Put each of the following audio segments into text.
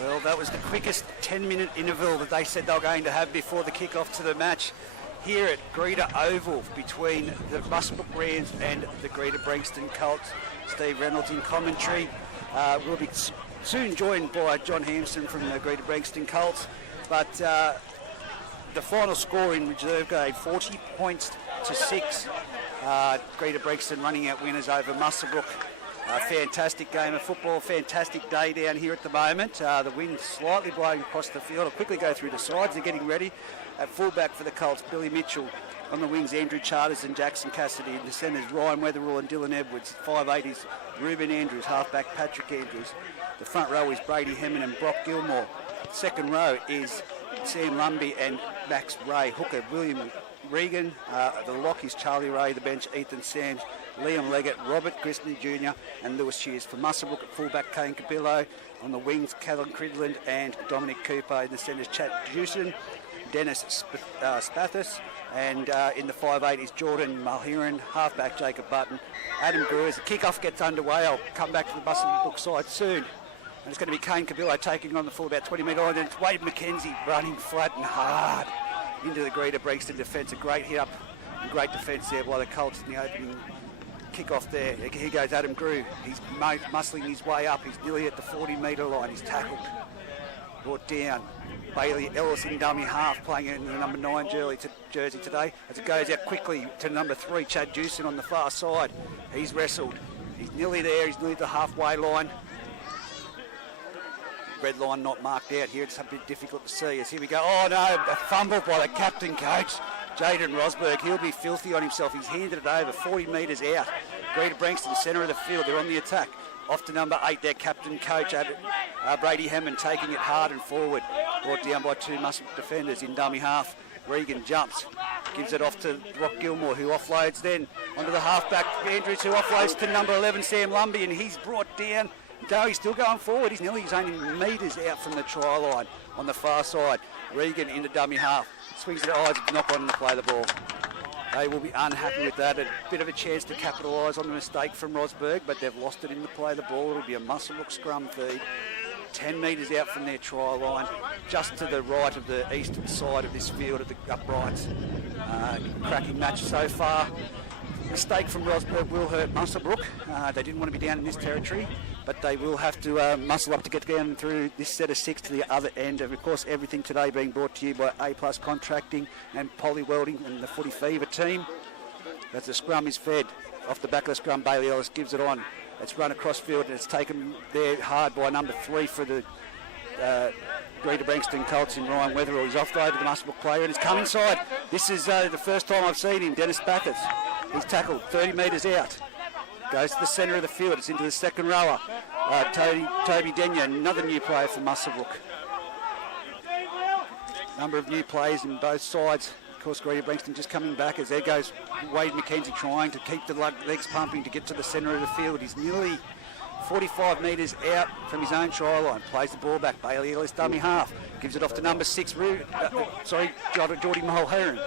Well, that was the quickest 10-minute interval that they said they were going to have before the kick-off to the match here at Greta Oval between the Muswellbrook Rams and the Greta Branxton Colts. Steve Reynolds in commentary. We'll be soon joined by John Hampson from the Greta Branxton Colts. But the final score in reserve grade, 40 points to 6. Greta Branxton running out winners over Muswellbrook. Fantastic game of football, fantastic day down here at the moment. The wind slightly blowing across the field. I'll quickly go through the sides. They're getting ready. At fullback for the Colts, Billy Mitchell. On the wings, Andrew Charters and Jackson Cassidy. In the centres, Ryan Weatherall and Dylan Edwards. 5'8" Ruben Andrews, halfback Patrick Andrews. The front row is Brady Hemmon and Brock Gilmore. Second row is Sam Lumby and Max Ray. Hooker, William Regan. The lock is Charlie Ray. The bench, Ethan Sams, Liam Leggett, Robert Grisney Jr. and Lewis Shears. For Muswellbrook at fullback, Kane Cabillo. On the wings, Callum Cridland and Dominic Cooper. In the centres, Chad Jewson, Dennis Spathis, and in the 5'8" is Jordan Mulheron, halfback Jacob Button. Adam Greer, as the kick-off gets underway, I'll come back to the Muswellbrook side soon. And it's going to be Kane Cabillo taking on the full about 20-metre line, and it's Wade McKenzie running flat and hard into the Greta Branxton defence. A great hit up and great defence there by the Colts in the opening kick-off there. Here goes Adam Grew. He's muscling his way up. He's nearly at the 40-metre line. He's tackled, brought down. Bailey Ellis in dummy half, playing in the number 9 jersey today. As it goes out quickly to number 3, Chad Jewson on the far side. He's wrestled. He's nearly there. He's nearly the halfway line. Red line not marked out here. It's a bit difficult to see. As here we go. Oh no, a fumble by the captain coach, Jaden Rosberg. He'll be filthy on himself. He's handed it over 40 metres out. Greta Branxton, centre of the field. They're on the attack. Off to number 8, their captain coach, Brady Hammond, taking it hard and forward. Brought down by 2 Muswellbrook defenders in dummy half. Regan jumps, gives it off to Brock Gilmore, who offloads then onto the halfback Andrews, who offloads to number 11, Sam Lumby, and he's brought down. Though he's still going forward, he's only metres out from the try line on the far side. Regan into dummy half, swings it eyes, knock on to play the ball. They will be unhappy with that. A bit of a chance to capitalise on the mistake from Rosberg, but they've lost it in the play of the ball. It'll be a Muswellbrook scrum feed. 10 metres out from their try line, just to the right of the eastern side of this field at the uprights. Cracking match so far. Mistake from Rosberg will hurt Muswellbrook. They didn't want to be down in this territory, but they will have to muscle up to get down through this set of 6 to the other end. And of course, everything today being brought to you by A+ Contracting and Poly Welding and the Footy Fever team. As the scrum is fed, off the back of the scrum, Bailey Ellis gives it on. It's run across field and it's taken there hard by number 3 for the Greta Branxton Colts in Ryan Weatherall. He's offloaded the Muswellbrook player and it's come inside. This is the first time I've seen him, Dennis Bathurst. He's tackled 30 metres out. Goes to the centre of the field. It's into the second rower. Toby Denyer, another new player for Muswellbrook. Number of new players in both sides. Of course, Greta Branxton just coming back as there goes Wade McKenzie trying to keep the legs pumping to get to the centre of the field. He's nearly 45 metres out from his own try line. Plays the ball back. Bailey Ellis dummy half. Gives it off to number 6, Geordie Mulheron.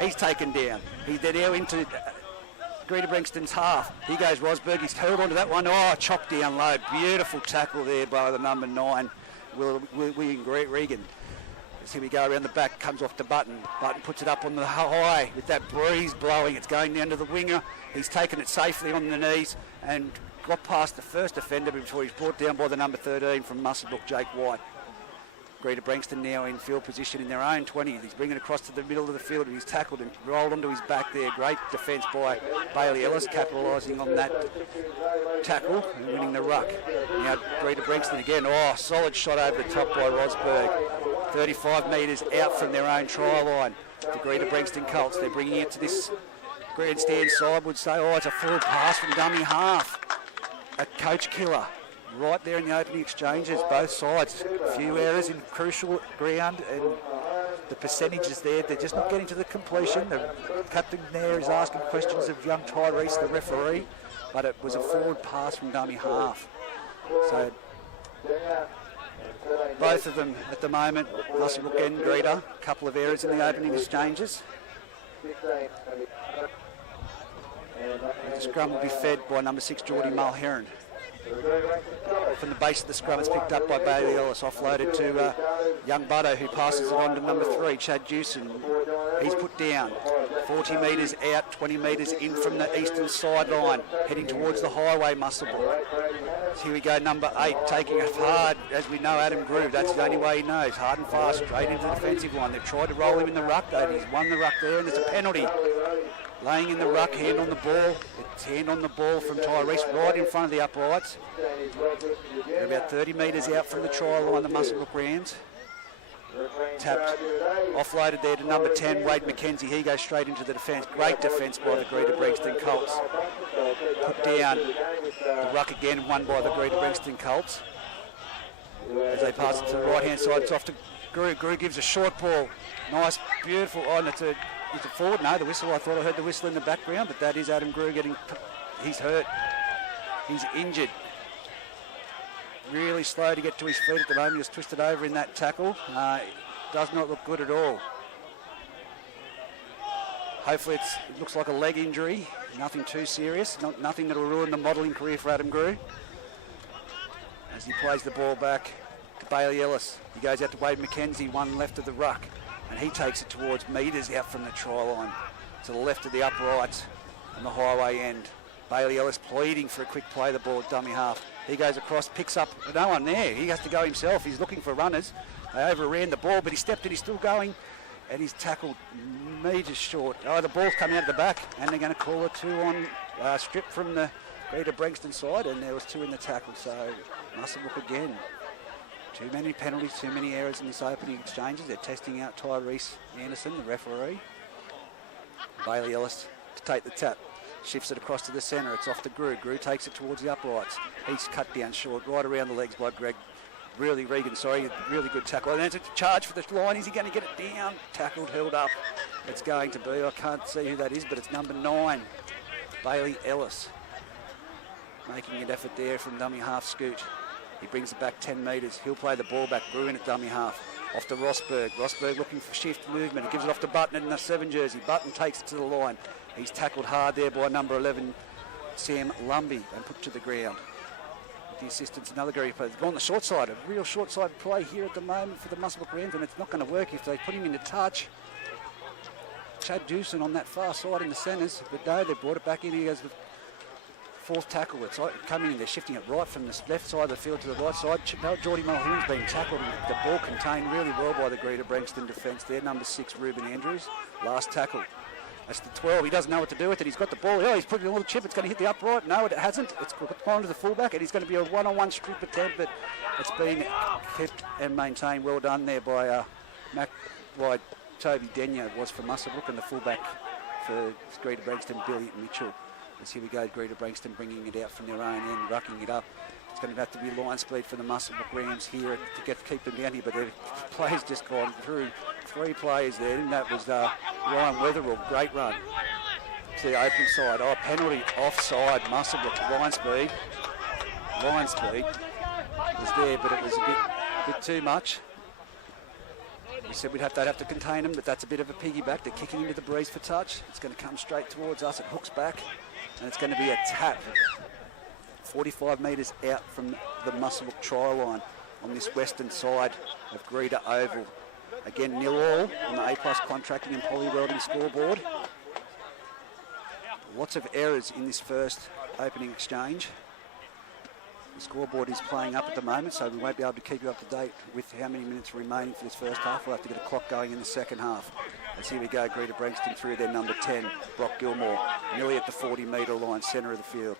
He's taken down. They're now into Greta Branxton's half. Here goes Rosberg. He's held onto that one. Oh, chopped down low. Beautiful tackle there by the number 9, William Regan. As here we go around the back. Comes off to Button. Button puts it up on the high with that breeze blowing. It's going down to the winger. He's taken it safely on the knees and got past the first offender before he's brought down by the number 13 from Muswellbrook, Jake White. Greta Branxton now in field position in their own 20. He's bringing it across to the middle of the field and he's tackled and rolled onto his back there. Great defence by Bailey Ellis, capitalising on that tackle and winning the ruck. Now Greta Branxton again. Oh, solid shot over the top by Rosberg. 35 metres out from their own try line. The Greta Branxton Colts, they're bringing it to this grandstand side, would say, oh, it's a forward pass from dummy half. A coach killer. Right there in the opening exchanges, both sides. A few errors in crucial ground and the percentages there, they're just not getting to the completion. The captain there is asking questions of young Tyrese, the referee, but it was a forward pass from dummy half. So both of them at the moment, Muswellbrook and Greta, a couple of errors in the opening exchanges. The scrum will be fed by number 6, Geordie Mulheron. From the base of the scrum, it's picked up by Bailey Ellis, offloaded to young Butto, who passes it on to number 3, Chad Dewson. He's put down 40 metres out, 20 metres in from the eastern sideline, heading towards the highway, Muswellbrook. So here we go, number 8, taking it hard, as we know, Adam Groove. That's the only way he knows. Hard and fast, straight into the defensive line. They've tried to roll him in the ruck, though. He's won the ruck there, and there's a penalty. Laying in the ruck, hand on the ball. It's hand on the ball from Tyrese, right in front of the uprights. They're about 30 metres out from the try line, the Muswellbrook Rams. Tapped, offloaded there to number 10, Wade McKenzie. He goes straight into the defence. Great defence by the Greta Brixton Colts. Put down the ruck again, won by the Greta Brixton Colts. As they pass it to the right-hand side, it's off to Grew. Grew gives a short ball. Nice, beautiful. Oh, and it's a forward. No, the whistle. I thought I heard the whistle in the background, but that is Adam Grew getting... He's hurt. He's injured. Really slow to get to his feet at the moment. He was twisted over in that tackle. Does not look good at all. Hopefully it looks like a leg injury. Nothing too serious. Nothing that will ruin the modelling career for Adam Grew. As he plays the ball back to Bailey Ellis. He goes out to Wade McKenzie, one left of the ruck. And he takes it towards metres out from the try line. To the left of the uprights on the highway end. Bailey Ellis pleading for a quick play the ball, dummy half. He goes across, picks up, no one there. He has to go himself. He's looking for runners. They overran the ball, but he stepped it. He's still going. And he's tackled metres short. Oh, the ball's coming out of the back. And they're going to call a 2 on strip from the Greta Brixton side. And there was 2 in the tackle. So Muswellbrook again. Too many penalties, too many errors in this opening exchanges. They're testing out Tyrese Anderson, the referee. Bailey Ellis to take the tap. Shifts it across to the centre. It's off to Grew. Grew takes it towards the uprights. He's cut down short, right around the legs by really good tackle. And there's a charge for the line. Is he going to get it down? Tackled, held up. It's going to be, I can't see who that is, but it's number 9, Bailey Ellis. Making an effort there from dummy half scoot. He brings it back 10 metres. He'll play the ball back. Grew in at dummy half. Off to Rosberg. Rosberg looking for shift movement. He gives it off to Button in the 7 jersey. Button takes it to the line. He's tackled hard there by number 11, Sam Lumby, and put to the ground. With the assistance, another Greta player. They've gone the short side. A real short side play here at the moment for the Muswellbrook Rams, and it's not going to work if they put him into touch. Chad Dewson on that far side in the centres, but no, they brought it back in. He goes the 4th tackle. It's coming in. They're shifting it right from the left side of the field to the right side. Geordie Mulhern's been tackled, and the ball contained really well by the Greta Brixton defence there. Number 6, Ruben Andrews. Last tackle. That's the 12. He doesn't know what to do with it. He's got the ball. Oh, he's putting a little chip. It's going to hit the upright. No, it hasn't. It's gone to the fullback, and he's going to be a one-on-one strip attempt, but it's been kept and maintained. Well done there by Toby Denyer was for Muswellbrook, and the fullback for Greta Brixton, Billy Mitchell. As here we go, Greta Brixton bringing it out from their own end, rucking it up. It's going to have to be line speed for the Muswellbrook Rams here to keep them down here, but their players just gone through 3 players there, and that was Ryan Weatherall. Great run to the open side. Oh, penalty offside. Muswellbrook line speed was there, but it was a bit too much. We said they'd have to contain them, but that's a bit of a piggyback. They're kicking into the breeze for touch. It's going to come straight towards us. It hooks back, and it's going to be a tap. 45 metres out from the Muswellbrook try line on this western side of Greta Oval. Again, 0-all on the A+ contracting and poly welding scoreboard. Lots of errors in this first opening exchange. The scoreboard is playing up at the moment, so we won't be able to keep you up to date with how many minutes remaining for this first half. We'll have to get a clock going in the second half. As here we go, Greta Brixton through their number 10, Brock Gilmore, nearly at the 40-metre line, centre of the field.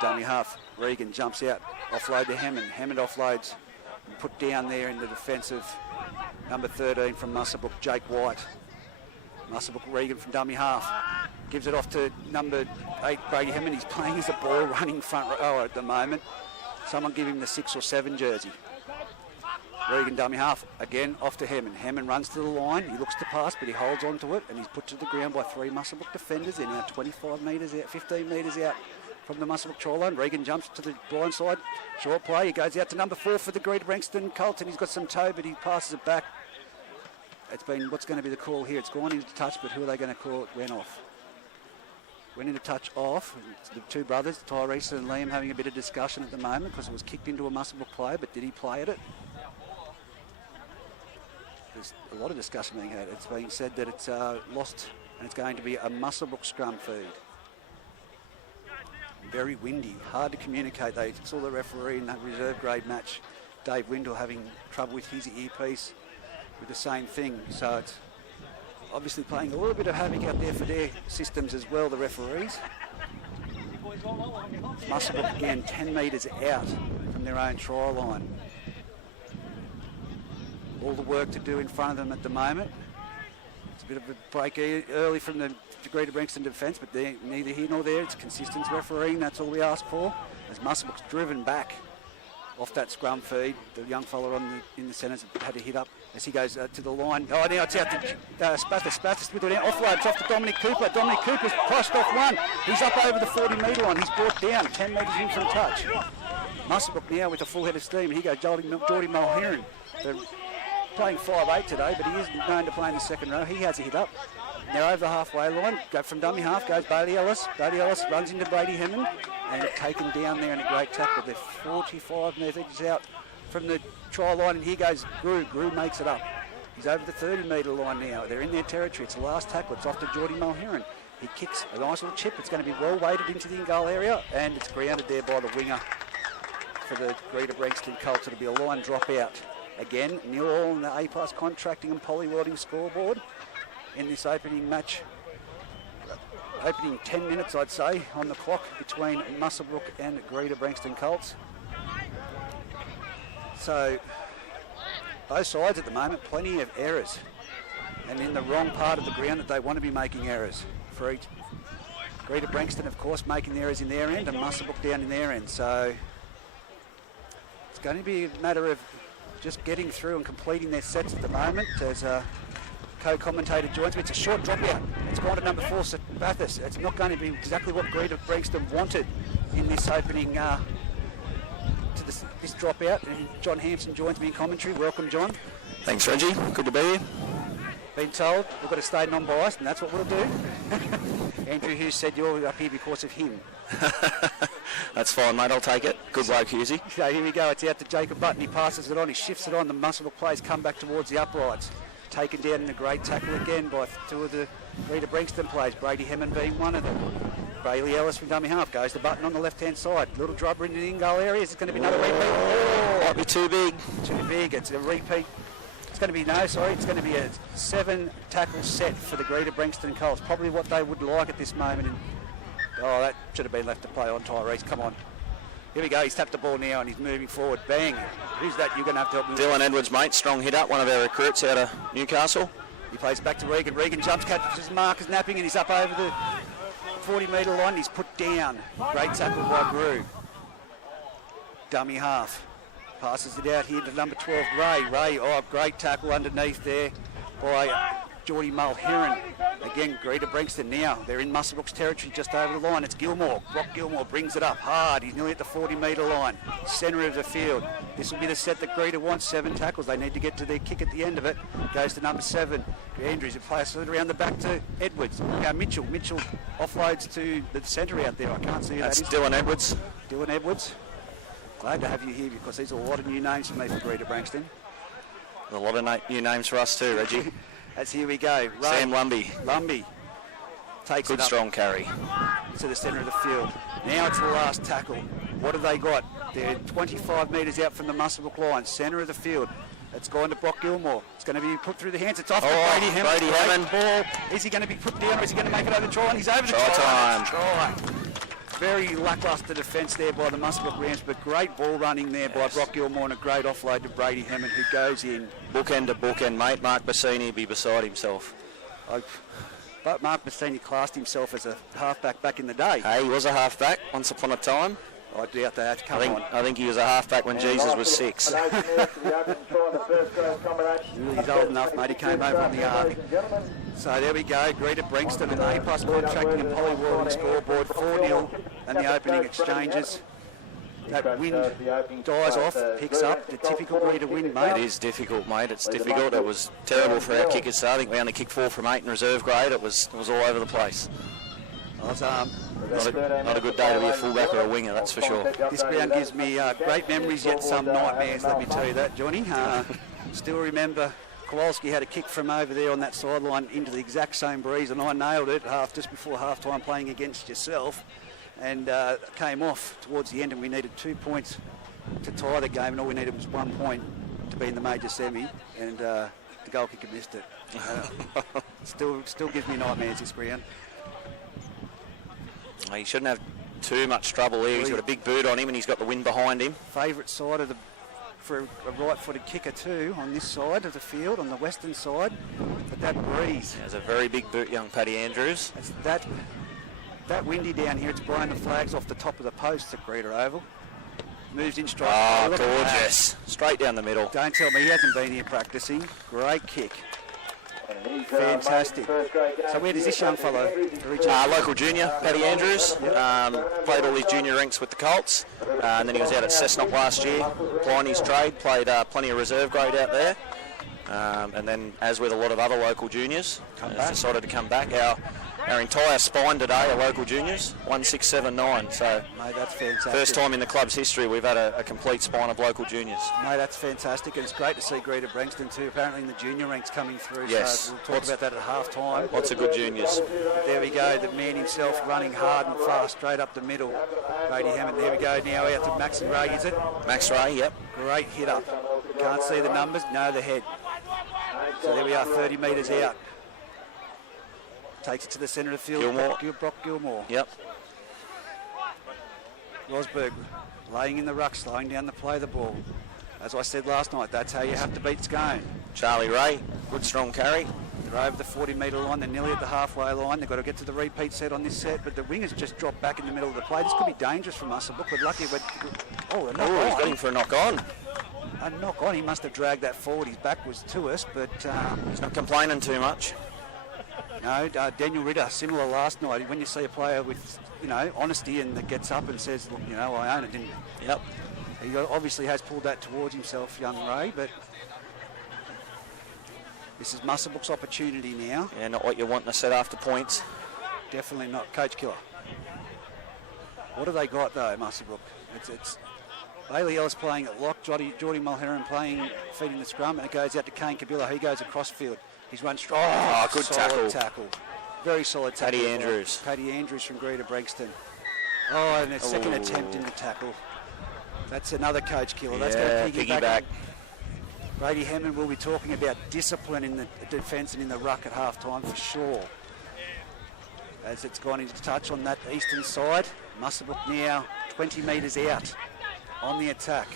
Dummy half, Regan jumps out, offload to Hammond. Hammond offloads and put down there in the defensive number 13 from Muswellbrook, Jake White. Muswellbrook Regan from dummy half. Gives it off to number 8, Brady Hammond. He's playing as a ball running front row at the moment. Someone give him the 6 or 7 jersey. Regan dummy half, again off to Hammond. Hammond runs to the line. He looks to pass, but he holds on to it, and he's put to the ground by 3 Muswellbrook defenders. They're now 25 metres out, 15 metres out from the Muswellbrook try line. Regan jumps to the blind side. Short play. He goes out to number 4 for the Greta Brixton Colts, and he's got some toe, but he passes it back. It's been, what's going to be the call here? It's gone into touch, but who are they going to call it? Went off. went into touch off. The two brothers, Tyrese and Liam, having a bit of discussion at the moment because it was kicked into a Muswellbrook player, but did he play at it? There's a lot of discussion being had. It's being said that it's lost and it's going to be a Muswellbrook scrum feed. Very windy, hard to communicate. They saw the referee in that reserve grade match, Dave Windle, having trouble with his earpiece with the same thing. So it's obviously playing a little bit of havoc out there for their systems as well, the referees. Muswellbrook again 10 metres out from their own try line. All the work to do in front of them at the moment. It's a bit of a break early from the Greta Brankston defence, but they're neither here nor there. It's consistent refereeing, that's all we ask for. As Muswellbrook's driven back off that scrum feed, the young fella in the centres had to hit up as he goes to the line. Oh, now it's out to Spathis with it out. Offload, it's off to Dominic Cooper. Dominic Cooper's crossed off one. He's up over the 40-metre line. He's brought down 10 metres in from touch. Muswellbrook now with a full head of steam. Here goes Geordie Mulheron. They're playing 5'8" today, but he is known to play in the second row. He has a hit up. Now over the halfway line, go from dummy half, goes Bailey Ellis. Bailey Ellis runs into Brady Hammond and taken down there in a great tackle. They're 45 metres out from the try line, and here goes Grew. Grew makes it up. He's over the 30-metre line now. They're in their territory. It's the last tackle. It's off to Geordie Mulheron. He kicks a nice little chip. It's going to be well weighted into the in-goal area, and it's grounded there by the winger for the Greta Brankston Colts. It'll be a line drop out. Again, 0-all on the A-Plus Contracting and Poly Welding scoreboard in this opening match. Opening 10 minutes, I'd say, on the clock between Muswellbrook and Greta Brankston Colts. So, both sides at the moment, plenty of errors. And in the wrong part of the ground that they want to be making errors for each. Greta Brankston, of course, making the errors in their end and Muswellbrook down in their end. So, it's going to be a matter of just getting through and completing their sets at the moment. As co-commentator joins me, it's a short drop out. It's gone to number 4, Bathurst. It's not going to be exactly what Greta Brankston wanted in this opening to this drop out. And John Hampson joins me in commentary. Welcome, John. Thanks, Reggie. Good to be here. Been told we've got to stay non-biased, and that's what we'll do. Andrew Hughes said you're up here because of him. That's fine, mate. I'll take it. Good bloke, Hughesy. So here we go. It's out to Jacob Button. He passes it on. He shifts it on. The Muswellbrook players come back towards the uprights. Taken down in a great tackle again by two of the Greta Brankston players. Brady Hammond being one of them. Bailey Ellis from dummy half goes to Button on the left-hand side. Little drop into the in-goal area. Is it going to be another repeat? Oh, might be too big. Too big. It's a repeat. It's going to be, it's going to be a 7-tackle set for the Greta Brankston Colts. Probably what they would like at this moment. Oh, that should have been left to play on Tyrese. Come on. Here we go. He's tapped the ball now and he's moving forward. Bang. Who's that? You're going to have to help me. Dylan Edwards, mate. Strong hit up. One of our recruits out of Newcastle. He plays back to Regan. Regan jumps, catches Marcus napping, and he's up over the 40-metre line. He's put down. Great tackle by Grew. Dummy half. Passes it out here to number 12, Ray. Oh, great tackle underneath there by Geordie Mulheron. Again, Greta Brankston now. They're in Muswellbrook's territory just over the line. It's Gilmore. Brock Gilmore brings it up hard. He's nearly at the 40-metre line. Centre of the field. This will be the set that Greta wants. 7 tackles. They need to get to their kick at the end of it. Goes to number 7. Andrews. It passes it around the back to Edwards. Mitchell. Mitchell offloads to the centre out there. I can't see who that is. That's Dylan Edwards. Dylan Edwards. Glad to have you here because there's a lot of new names for me for Greta Brankston. A lot of new names for us too, Reggie. As here we go. Sam Lumby. Lumby takes good it up strong carry to the centre of the field. Now it's the last tackle. What have they got? They're 25 metres out from the Muswellbrook line, centre of the field. It's gone to Brock Gilmore. It's going to be put through the hands. It's off to Brady Hammond. Brady Hammond. Ball. Is he going to be put down or is he going to make it over the try line? He's over the try time. Try. Very lacklustre defence there by the Muswellbrook Rams, but great ball running there by Brock Gilmore and a great offload to Brady Hammond, who goes in. Bookend to bookend, mate. Mark Bassini be beside himself. But Mark Bassini classed himself as a halfback back in the day. Hey, he was a halfback once upon a time. I doubt that. I think he was a halfback when Jesus was 6. He's old enough, mate. He came over on the arc. So there we go. Greta Brankston and the A-Plus Contracting and Poly Welding scoreboard. 4-0 and the opening exchanges. That wind dies off, picks up. The typical Greta wind, mate. It is difficult, mate. It's difficult. It was terrible for our kickers. I think we only kicked 4 from 8 in reserve grade. It was all over the place. Not a good day to be a fullback or a winger, that's for sure. This ground gives me great memories, yet some nightmares, let me tell you that, Johnny. Still remember Kowalski had a kick from over there on that sideline into the exact same breeze, and I nailed it just before half-time playing against yourself, and came off towards the end, and we needed 2 points to tie the game, and all we needed was 1 point to be in the major semi, and the goal kicker missed it. Still gives me nightmares, this ground. He shouldn't have too much trouble here. He's got a big boot on him and he's got the wind behind him. Favourite side of for a right-footed kicker too, on this side of the field, on the western side. But that breeze. There's a very big boot, young Paddy Andrews. It's that windy down here, it's blowing the flags off the top of the posts at Greta Oval. Moves in straight. Oh, gorgeous. Straight down the middle. Don't tell me he hasn't been here practising. Great kick. Fantastic. So where does this young fellow originate? Local junior, Paddy Andrews. Played all his junior ranks with the Colts. And then he was out at Cessnock last year, plying his trade, played plenty of reserve grade out there. And then, as with a lot of other local juniors, has decided to come back. Our entire spine today are local juniors, 1, 6, 7, 9. So, mate, that's fantastic. First time in the club's history we've had a complete spine of local juniors. Mate, that's fantastic, and it's great to see Greta Brankston too. Apparently in the junior ranks coming through. Yes. So we'll talk about that at half-time. Lots of good juniors. There we go, the man himself running hard and fast straight up the middle. Brady Hammond, there we go now out to Maxi Ray, is it? Max Ray, yep. Great hit up. Can't see the numbers, no, the head. So there we are, 30 metres out. Takes it to the centre of the field. Brock Gilmore. Yep. Rosberg laying in the ruck, slowing down the play of the ball. As I said last night, that's how you have to beat Scone. Charlie Ray, good strong carry. They're over the 40-metre line. They're nearly at the halfway line. They've got to get to the repeat set on this set, but the wingers just dropped back in the middle of the play. This could be dangerous for Muswellbrook. We're lucky. He's got him for a knock on. A knock on. He must have dragged that forward. His back was to us, but he's not complaining too much. No, Daniel Ritter, similar last night. When you see a player with, honesty and that gets up and says, look, I own it, didn't. Yep. He obviously has pulled that towards himself, young Ray, but this is Muswellbrook's opportunity now. Yeah, not what you want in a set after points. Definitely not. Coach Killer. What have they got though, Muswellbrook? It's Bailey Ellis playing at lock, Geordie Mulheron feeding the scrum, and it goes out to Kane Kabila. He goes across field. He's run strong. Oh, good tackle. Very solid tackle. Paddy Andrews from Greta Brankston. Oh, and a second attempt in the tackle. That's another coach killer. That's going to piggyback. Brady Hammond will be talking about discipline in the defence and in the ruck at half-time for sure. As it's gone into touch on that eastern side. Muswellbrook now 20 metres out on the attack.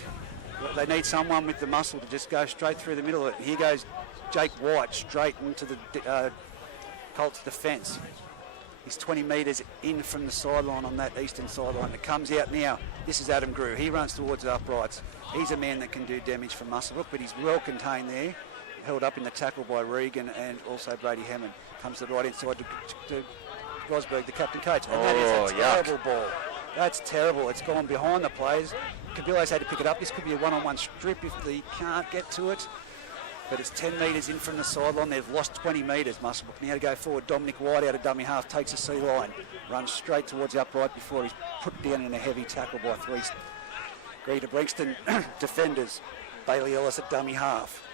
They need someone with the muscle to just go straight through the middle of it. Here goes Jake White straight into the Colts defence. He's 20 metres in from the sideline on that eastern sideline. It comes out now. This is Adam Grew. He runs towards the uprights. He's a man that can do damage for Muswellbrook, but he's well contained there. Held up in the tackle by Regan and also Brady Hammond. Comes to the right inside to Rosberg, the captain coach. And that is a terrible ball. That's terrible. It's gone behind the players. Cabillo's had to pick it up. This could be a one-on-one strip if they can't get to it. But it's 10 metres in from the sideline. They've lost 20 metres, Muswellbrook. Now to go forward. Dominic White out of dummy half, takes a C-line. Runs straight towards the upright before he's put down in a heavy tackle by three Greta Brankston defenders. Bailey Ellis at dummy half.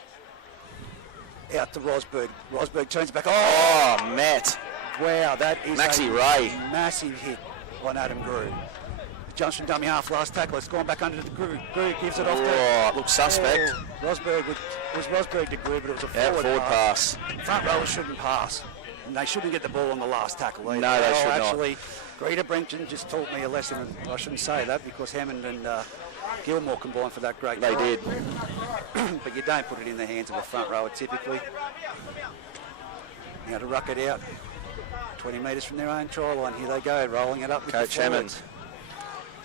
Out to Rosberg. Rosberg turns back. Oh, Matt. Wow, that is Maxi a Ray. Massive hit on Adam Grew. Jumps from dummy half, last tackle. It's gone back under the Grew. Grew gives it off to... Oh, it looks suspect. Rosberg was Rosberg to Grew, but it was a forward pass. Front rowers shouldn't pass. And they shouldn't get the ball on the last tackle either. No, they should actually, not. Greta Brankston just taught me a lesson. I shouldn't say that because Hammond and Gilmore combined for that great They try. did. But you don't put it in the hands of a front rower typically. Now to ruck it out. 20 metres from their own try line. Here they go, rolling it up with Coach the Hammond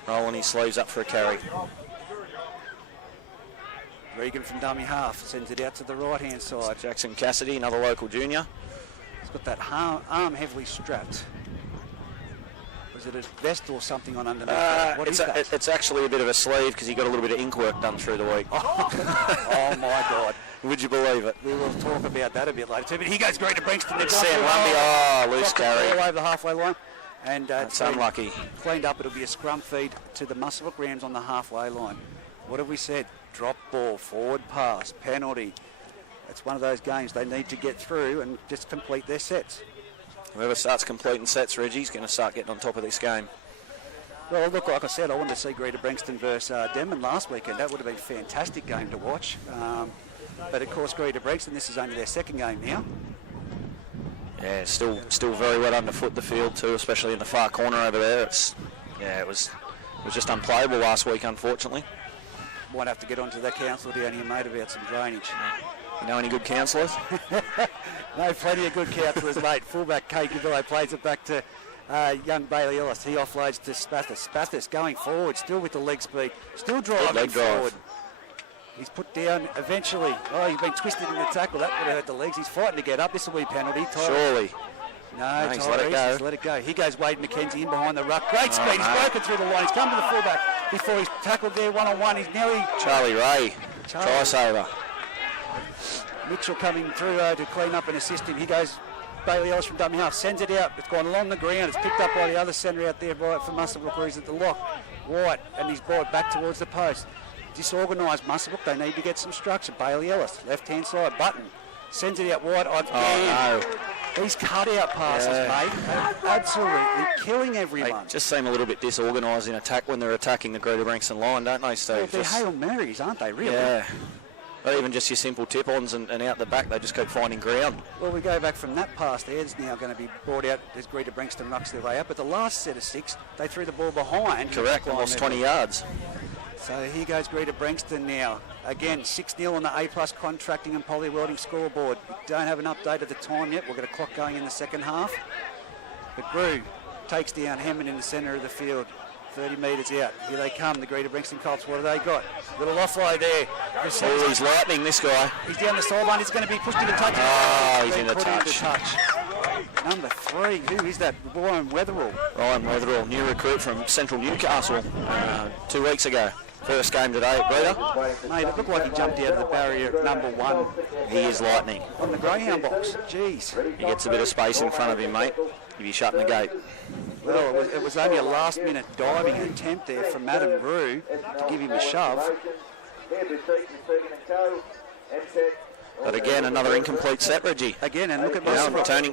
rolling his sleeves up for a carry. Regan from dummy half sends it out to the right-hand side. Jackson Cassidy, another local junior. He's got that arm heavily strapped. Was it a vest or something on underneath? What is that? It's actually a bit of a sleeve because he got a little bit of ink work done through the week. Oh my God. Would you believe it? We will talk about that a bit later too. But he goes great to Brankston. Sam Lumby, loose carry. All over the halfway line. And that's unlucky. Cleaned up, it'll be a scrum feed to the Muswellbrook Rams on the halfway line. What have we said? Drop ball, forward pass, penalty. It's one of those games they need to get through and just complete their sets. Whoever starts completing sets, Reggie's going to start getting on top of this game. Well, look, like I said, I wanted to see Greta Brankston versus Denman last weekend. That would have been a fantastic game to watch. But of course, Greta Brankston, this is only their second game now. Yeah, still very wet underfoot the field too, especially in the far corner over there. It was just unplayable last week, unfortunately. Might have to get onto that council down here, mate, about some drainage. You know any good counsellors? No, plenty of good counsellors, mate. Fullback Kate Gavillo plays it back to young Bailey Ellis. He offloads to Spathis. Spathis going forward, still with the leg speed, still driving forward. He's put down eventually. Oh, he's been twisted in the tackle. That would have hurt the legs. He's fighting to get up. This will be a penalty. Surely. No, he's let it go. He's let it go. He goes Wade McKenzie in behind the ruck. Great speed. He's broken through the line. He's come to the fullback before he's tackled there one-on-one. He's nearly... Charlie Ray. Try saver. Mitchell coming through to clean up and assist him. He goes Bailey Ellis from dummy half. Sends it out. It's gone along the ground. It's picked up by the other centre out there for Muswellbrook, where he's at the lock. White. And he's brought back towards the post. Disorganised Muswellbrook. They need to get some structure. Bailey Ellis, left-hand side, Button. Sends it out wide. No. These cut-out passes, mate, absolutely killing everyone. They just seem a little bit disorganised in attack when they're attacking the Greta Brankston line, don't they, Steve? Well, they're Hail Marys, aren't they, really? Yeah. Not even just your simple tip-ons and out the back, they just keep finding ground. Well, we go back from that pass there. It's now going to be brought out as Greta Brankston rucks their way up. But the last set of 6, they threw the ball behind. Correct, and lost 20 yards. So here goes Greta Brankston now. Again, 6-0 on the A-Plus Contracting and Poly Welding scoreboard. We don't have an update of the time yet. We've got a clock going in the second half. But Grew takes down Hammond in the centre of the field. 30 metres out. Here they come, the Greta Brankston Colts. What have they got? Little offload there. Oh, he's lightning, this guy. He's down the sideline. He's going to be pushed into touch. Oh, he's in the touch. Number 3, who is that? Ryan Weatherall. Ryan Weatherall, new recruit from Central Newcastle 2 weeks ago. First game today at Greta. Mate, it looked like he jumped out of the barrier at number 1. He is lightning. On the greyhound box. Jeez. He gets a bit of space in front of him, mate. If you shutting the gate. Well, it was only a last-minute diving attempt there from Adam Brew to give him a shove. But again, another incomplete set, Reggie. Again, and look at Muswellbrook. Turning.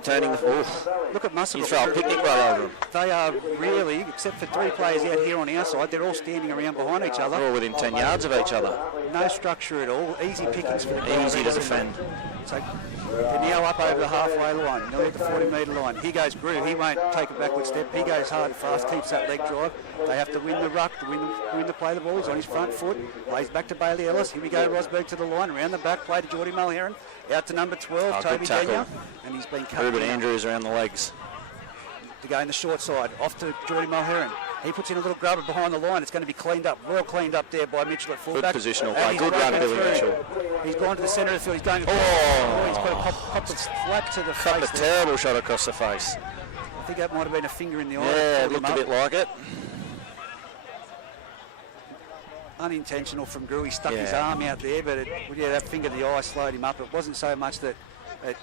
Look at Muswellbrook. You throw a picnic right over them. They are really, except for 3 players out here on our side, they're all standing around behind each other. They're all within 10 yards of each other. No structure at all. Easy pickings for the Easy to defend. So they're now up over the halfway line, nearly at the 40-metre line. Here goes Grew. He won't take a backward step. He goes hard and fast, keeps that leg drive. They have to win the ruck, to win the play the ball. He's on his front foot. Plays back to Bailey Ellis. Here we go, Rosberg to the line. Around the back, play to Geordie Mulheron. Out to number 12, Toby Daniel. And he's been cut. Ruben Andrews around the legs. To go in the short side, off to Geordie Mulheron. He puts in a little grubber behind the line. It's going to be cleaned up, well cleaned up there by Mitchell at fullback. Good positional play. Good run, Billy Mitchell. He's gone to the centre of the field. He's going to he's got a pop flat to the face. A terrible shot across the face. I think that might have been a finger in the eye. Yeah, it looked a bit like it. Unintentional from Grew. He stuck his arm out there, but that finger in the eye slowed him up. It wasn't so much that it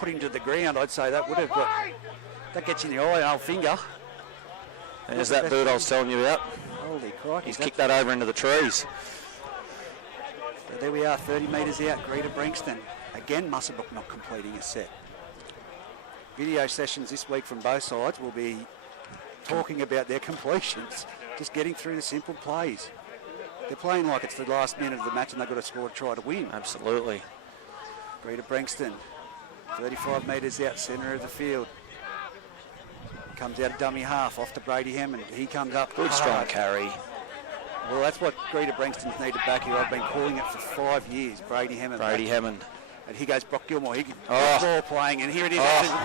put him to the ground, I'd say that would have, but that gets you in the eye, an old finger. There's that bird I was telling you about. Holy crikey. He's kicked that over into the trees. So there we are, 30 metres out, Greta Brankston. Again, Muswellbrook not completing a set. Video sessions this week from both sides will be talking about their completions, just getting through the simple plays. They're playing like it's the last minute of the match and they've got to score to try to win. Absolutely. Greta Brankston, 35 metres out, centre of the field. Comes out of dummy half, off to Brady Hammond. He comes up. Good strong carry. Well, that's what Greta Brankston's needed back here. I've been calling it for 5 years. Brady Hammond. And here goes Brock Gilmore. Ball playing, and here it is.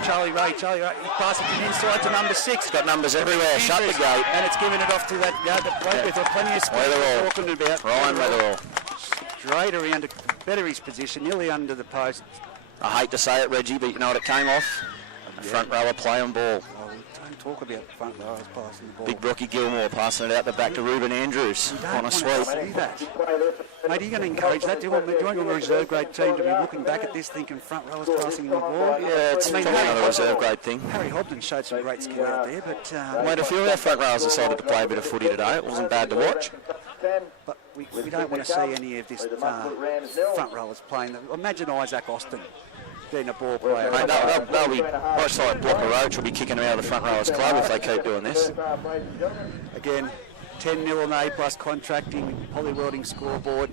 Charlie Ray. He passes it inside to number 6. Got numbers everywhere. Shut the gate. And it's giving it off to that bloke with plenty of speed we're talking about. Ryan Weatherall. Straight around to better his position, nearly under the post. I hate to say it, Reggie, but you know what it came off? A front rower play on ball. Oh, don't talk about the front rowers passing the ball. Big Brocky Gilmore passing it out the back to Ruben Andrews on a sweep. See that. Mate, are you going to encourage that? Do you want your reserve grade team to be looking back at this thinking front rowers passing the ball? Yeah, it's probably not a reserve grade thing. Harry Hobden showed some great skill out there, but... Mate, a few of our front rowers decided to play a bit of footy today. It wasn't bad to watch. But we don't want to see any of this front rowers playing. Imagine Isaac Austin being a ball player. Mate, they'll be, much like Blocker Roach, will be kicking them out of the front rowers club if they keep doing this. Again, 10-0 on the A+ contracting, poly-welding scoreboard.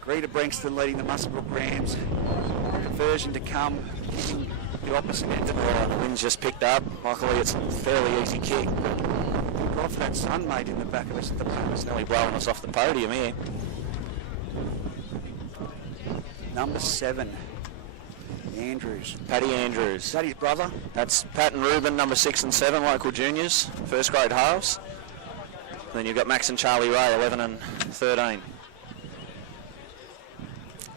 Greta Brankston leading the Muswellbrook Rams. Conversion to come, kicking the opposite end of The wind's just picked up. Luckily, it's a fairly easy kick. off that sun, mate, in the back of us at the pass. Nearly blowing us off the podium here. Number 7, Andrews. Paddy Andrews. Is that his brother? That's Pat and Ruben, number 6 and 7, local juniors, first grade halves. Then you've got Max and Charlie Ray, 11 and 13.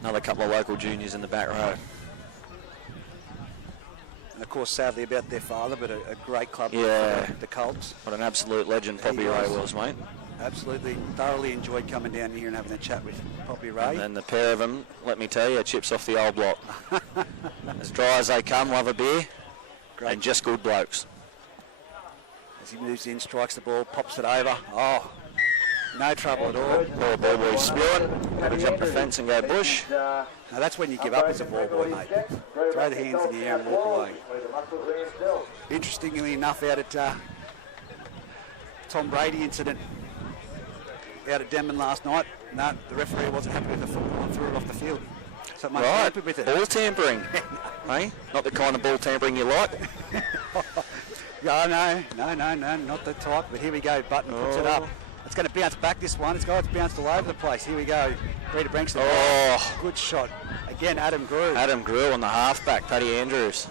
Another couple of local juniors in the back row. And of course, sadly about their father, but a great club Yeah. for the Colts. What an absolute legend Poppy Ray was, mate. Absolutely, thoroughly enjoyed coming down here and having a chat with Poppy Ray. And the pair of them, let me tell you, chips off the old block. As dry as they come, love a beer, Great. and just good blokes. As he moves in, strikes the ball, pops it over. Oh, no trouble at all. Poor ball boy spewing, got to jump the fence and go bush. Now that's when you give up as a ball boy, mate. Throw the hands in the air and walk away. Interestingly enough, out at Tom Brady incident out at Denman last night, no, the referee wasn't happy with the football and threw it off the field. So mate, Right, happy with it. ball tampering, hey? Not the kind of ball tampering you like. No, not the type. But here we go. Button puts it up. It's going to bounce back, this one. It's bounced all over the place. Here we go. Greta Brankston. Oh. Good shot. Again, Adam Grew. Adam Grew on the halfback, Paddy Andrews.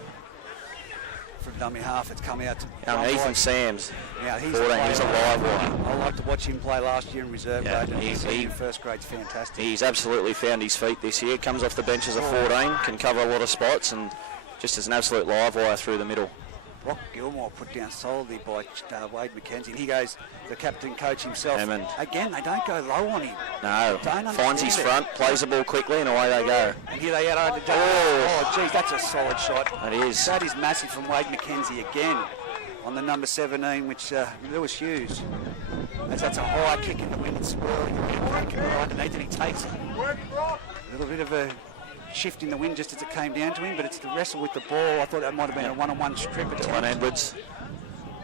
From dummy half, it's come out to... Ethan Sams, Now, he's 14, he's a live one. I like to watch him play last year in reserve Yeah, grade. And he- in first grade's fantastic. He's absolutely found his feet this year. Comes off the bench as a 14, can cover a lot of spots, and just as an absolute live wire through the middle. Brock Gilmore put down solidly by Wade McKenzie. And he goes, the captain coach himself. Hammond. Again, they don't go low on him. No, Don't finds his understand front, plays the ball quickly, and away they go. And here they are. Oh. Geez, that's a solid shot. That is. That is massive from Wade McKenzie again on the number 17, which Lewis Hughes. As that's a high kick in the wind, it's swirling right underneath, and he takes a little bit of a shift in the wind just as it came down to him, but it's the wrestle with the ball. I thought that might have been a one-on-one strip Dylan attempt. Edwards,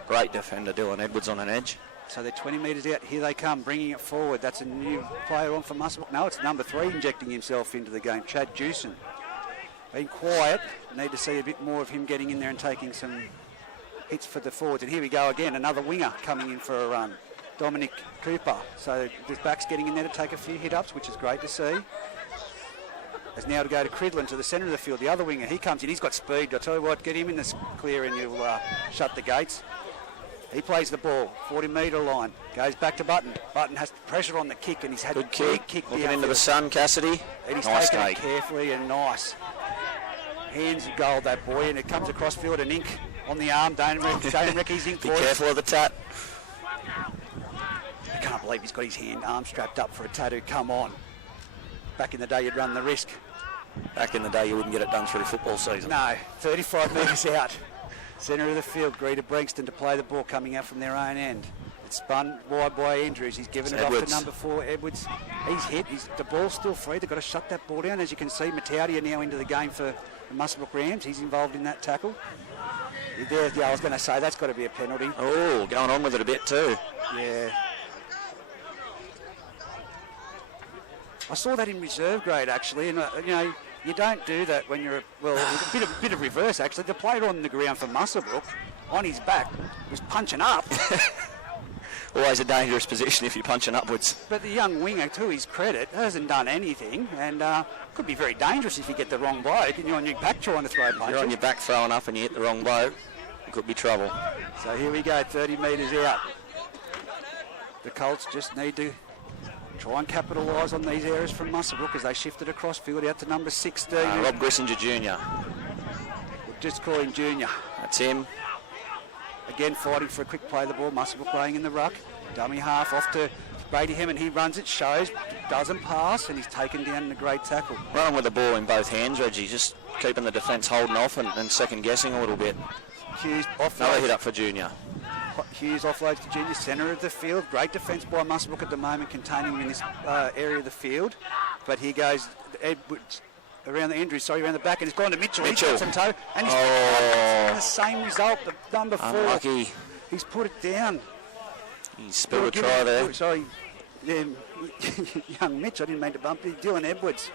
great defender, Dylan Edwards on an edge. So they're 20 metres out. Here they come, bringing it forward. That's a new player on for Muswellbrook. No, it's number 3 injecting himself into the game, Chad Jewson. Been quiet. Need to see a bit more of him getting in there and taking some hits for the forwards. And here we go again, another winger coming in for a run, Dominic Cooper. So the back's getting in there to take a few hit-ups, which is great to see. As now to go to Cridlin to the centre of the field, the other winger, he comes in, he's got speed. I tell you what, get him in the clear and you'll shut the gates. He plays the ball, 40-metre line, goes back to Button. Button has pressure on the kick and he's had Good a kick, big kick looking downfield. into the sun, Cassidy. And he's Nice taken take. it carefully and nice. Hands of gold, that boy, and it comes across field and ink on the arm. Don't wreck his ink Be for us. careful of the tat. I can't believe he's got his arm strapped up for a tattoo. Come on. Back in the day, you'd run the risk. Back in the day, you wouldn't get it done through football season. No, 35 metres out. Centre of the field, Greta Brankston to play the ball coming out from their own end. It's spun wide by Andrews. He's given it off to number 4, Edwards. He's hit. The ball's still free. They've got to shut that ball down. As you can see, Mataudia now into the game for the Muswellbrook Rams. He's involved in that tackle. Yeah, I was going to say, that's got to be a penalty. Oh, going on with it a bit too. Yeah. I saw that in reserve grade, actually, and, you don't do that when you're, a bit of reverse, actually. The player on the ground for Muswellbrook, on his back, was punching up. Always a dangerous position if you're punching upwards. But the young winger, to his credit, hasn't done anything, and could be very dangerous if you get the wrong bloke and you're on your back trying to throw punches. You're on your back throwing up and you hit the wrong bloke, it could be trouble. So here we go, 30 metres out. The Colts just need to try and capitalise on these errors from Muswellbrook as they shifted across field out to number 16. Rob Grissinger Jr. We'll just call him Junior. That's him. Again, fighting for a quick play of the ball. Muswellbrook playing in the ruck. Dummy half off to Brady Hammond. He runs it, shows, doesn't pass, and he's taken down in a great tackle. Running with the ball in both hands, Reggie, just keeping the defence holding off and second-guessing a little bit. Hughes offloads. Another hit up for Junior. Hughes offloads to Junior, centre of the field. Great defence by Muswellbrook at the moment, containing him in this area of the field. But here goes Edwards around the injury, around the back, and he's gone to Mitchell. He's got some toe, and he's the same result, the number 4. Unlucky. He's put it down. He spilled a try there. Sorry, young Mitch, I didn't mean to bump you. Dylan Edwards.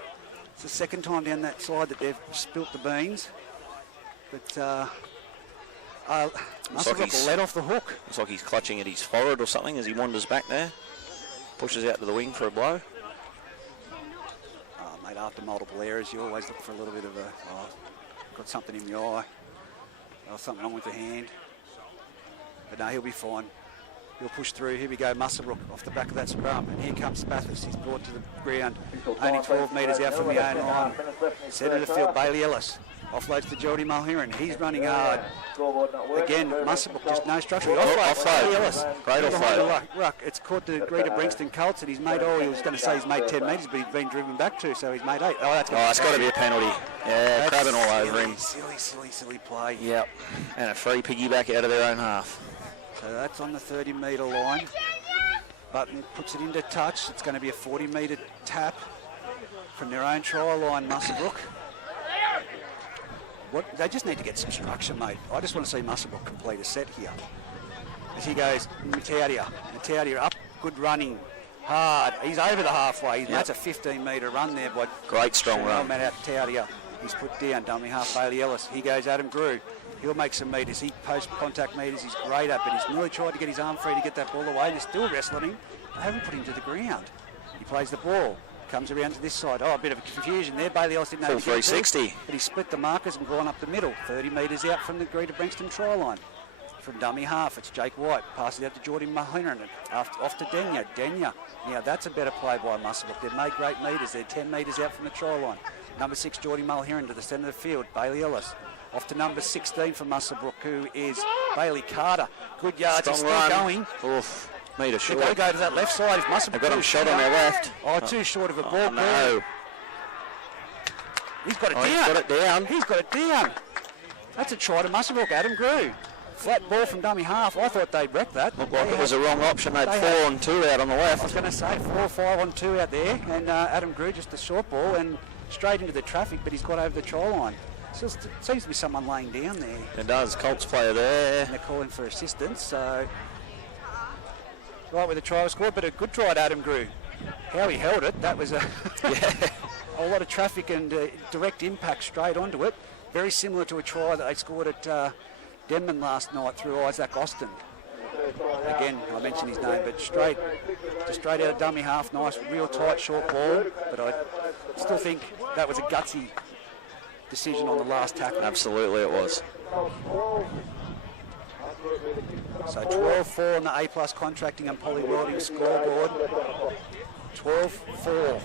It's the second time down that slide that they've spilt the beans. But Muswellbrook let off the hook. Looks like he's clutching at his forehead or something as he wanders back there. Pushes out to the wing for a blow. Mate, after multiple errors, you always look for a little bit of got something in the eye. Or something wrong with the hand. But no, he'll be fine. He'll push through. Here we go, Muswellbrook off the back of that scrum. And here comes Spathis. He's brought to the ground. Only 12 metres out from the own line. Centre of the field, Bailey Ellis. Offloads to Geordie Mulheron. He's running hard. Again, Muswellbrook, just no structure. Offload. Bailey Ellis. Great offload. Ruck. It's caught the Greta Brixton Colts, and he's made, he was going to say he's made 10 metres, but he's been driven back to, so he's made 8. It's got to be a penalty. Yeah, crabbing all over him. Silly play. Yep. And a free piggyback out of their own half. So that's on the 30-metre line. Button puts it into touch. It's going to be a 40-metre tap from their own try line, Muswellbrook. They just need to get some structure, mate. I just want to see Muswellbrook complete a set here. As he goes, Mataudia up, good running, hard. He's over the halfway. Yep. That's a 15-metre run there by great strong run. Mataudia. He's put down, dummy half, Bailey Ellis. He goes, Adam Grew. He'll make some metres. He post-contact metres. He's great up, but he's really tried to get his arm free to get that ball away. They're still wrestling him. They haven't put him to the ground. He plays the ball. Comes around to this side. A bit of confusion there. Bailey Ellis didn't know. Full 360. But he split the markers and gone up the middle. 30 metres out from the Greta Brixton try line. From dummy half, it's Jake White. Passes out to Geordie Mulheron. Off to Denya. Now, that's a better play by Muswellbrook. They've made great metres. They're 10 metres out from the try line. Number 6, Geordie Mulheron to the centre of the field. Bailey Ellis. Off to number 16 for Muswellbrook, who is Bailey Carter. Good yards. He's still going. Oof. Metre short. They go to that left side. If Muswellbrook they've got him shot on their left. Too short of a ball. No. He's got it down. He's got it down. That's a try to Muswellbrook. Adam Grew. Flat ball from dummy half. I thought they'd wreck that. Looked like it was a wrong option. They'd 4 on 2 out on the left. I was going to say 4 or 5 on 2 out there. And Adam Grew just a short ball and straight into the traffic, but he's got over the try line. So it seems to be someone laying down there. It does. Colts player there. And they're calling for assistance. So right where the try was scored, but a good try at Adam Grew. How he held it, that was a lot of traffic and direct impact straight onto it. Very similar to a try that they scored at Denman last night through Isaac Austin. Again, I mentioned his name, but straight out of dummy half, nice, real tight, short ball. But I still think that was a gutsy decision on the last tackle. Absolutely it was. So 12-4 on the A+ contracting and poly welding scoreboard. 12-4.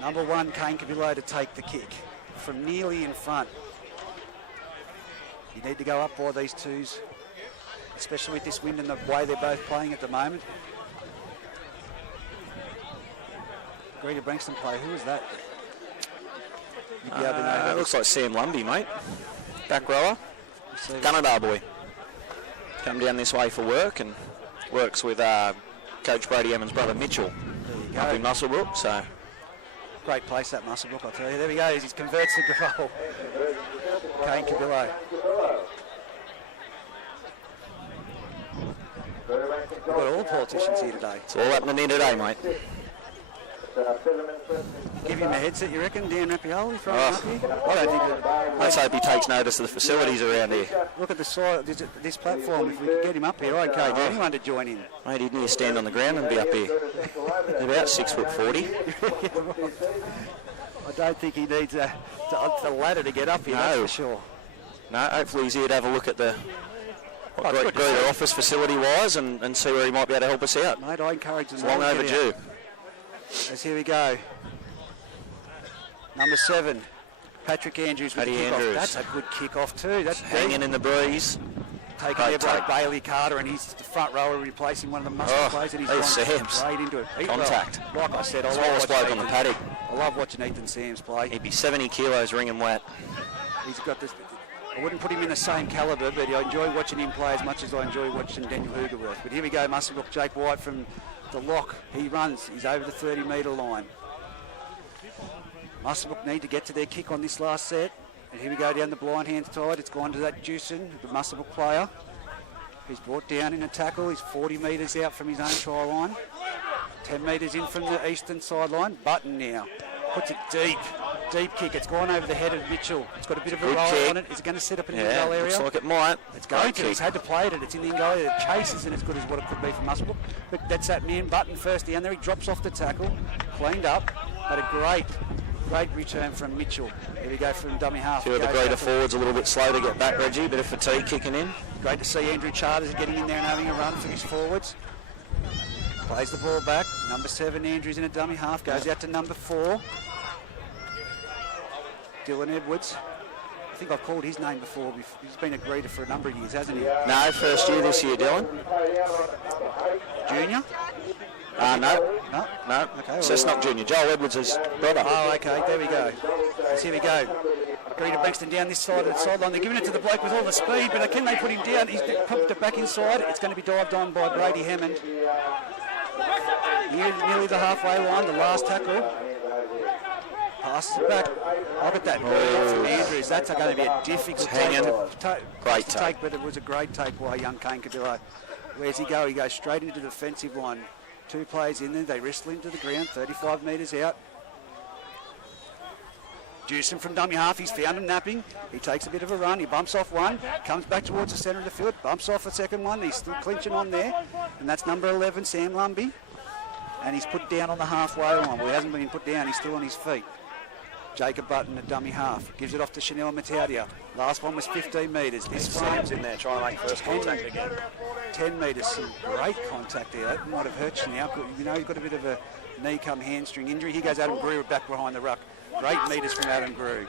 Number 1, Kane Cabillo to take the kick from nearly in front. You need to go up by these twos, especially with this wind and the way they're both playing at the moment. Greta Brixton play, who is that? It looks like Sam Lumby, mate. Back rower. Gunnedah boy. Come down this way for work and works with Coach Brady Emmons' brother Mitchell up in Muswellbrook. So great place that Muswellbrook, I'll tell you. There we go. He converts the goal. Kane Cabillo. We've got all the politicians here today. It's all happening here today, mate. Give him a headset, you reckon, Dan Rappioli, from up here? I don't think let's hope he takes notice of the facilities around here. Look at the side, this platform. If we could get him up here, I'd encourage anyone to join in. Mate, he'd need to stand on the ground and be up here. He's about 6'40". I don't think he needs a ladder to get up here, that's for sure. No, hopefully he's here to have a look at what Greta office facility-wise and see where he might be able to help us out. Mate, I encourage them. It's long overdue. As here we go. Number 7, Patrick Andrews with the kick-off. That's a good kick-off too. That's hanging in the breeze. taken there by Bailey Carter, and he's the front rower replacing one of the Muswellbrook players, and he's gone straight into it. Contact. Like I said, smallest bloke on the paddock. I love watching Ethan Sams play. He'd be 70 kilos ringing wet. He's got this. I wouldn't put him in the same calibre, but I enjoy watching him play as much as I enjoy watching Daniel Hoogerworth. But here we go, Muswellbrook, Jake White from the lock. He runs. He's over the 30-metre line. Muswellbrook need to get to their kick on this last set. And here we go down the blind hand side. It's gone to that Jewson, the Muswellbrook player. He's brought down in a tackle. He's 40 metres out from his own try line. 10 metres in from the eastern sideline. Button now. Puts it deep. Deep kick. It's gone over the head of Mitchell. It's got a bit of a roll on it. Is it going to set up in the in-goal area? Looks like it might. It's going to. He's had to play it. It's in the in-goal area. The chase isn't as good as what it could be for Muswellbrook. But that's that man. Button first down there. He drops off the tackle. Cleaned up. Had a great return from Mitchell. Here we go from dummy half. Two of the Greta forwards a little bit slow to get back, Reggie. Bit of fatigue kicking in. Great to see Andrew Charters getting in there and having a run for his forwards. Plays the ball back. Number 7, Andrews in a dummy half. Goes out to number 4. Dylan Edwards. I think I've called his name before. He's been a Greta for a number of years, hasn't he? No, first year this year, Dylan. Junior? No. Okay. Cessnock Junior. Joel Edwards' brother. Oh, okay. There we go. Here we go. Greta Bankston down this side of the sideline. They're giving it to the bloke with all the speed, but can they put him down? He's popped it back inside. It's going to be dived on by Brady Hammond. Nearly the halfway line, the last tackle. Passes it back. Look at that. From Andrews. That's going to be a difficult take to take, but it was a great take by young Kane Kadillo. Where's he go? He goes straight into the defensive line. 2 players in there. They wrestle him to the ground, 35 metres out. Jewson from dummy half. He's found him napping. He takes a bit of a run. He bumps off one. Comes back towards the centre of the field. Bumps off a second one. He's still clinching on there. And that's number 11, Sam Lumby. And he's put down on the halfway line. Well, he hasn't been put down. He's still on his feet. Jacob Button, a dummy half. Gives it off to Chanel Mataudia. Last one was 15 metres. This Sam's in there trying to make first contact again. 10 metres. Some great contact there. That might have hurt Chanel. You know, he's got a bit of a knee come hamstring injury. Here goes Adam Greer back behind the ruck. Great metres from Adam Greer.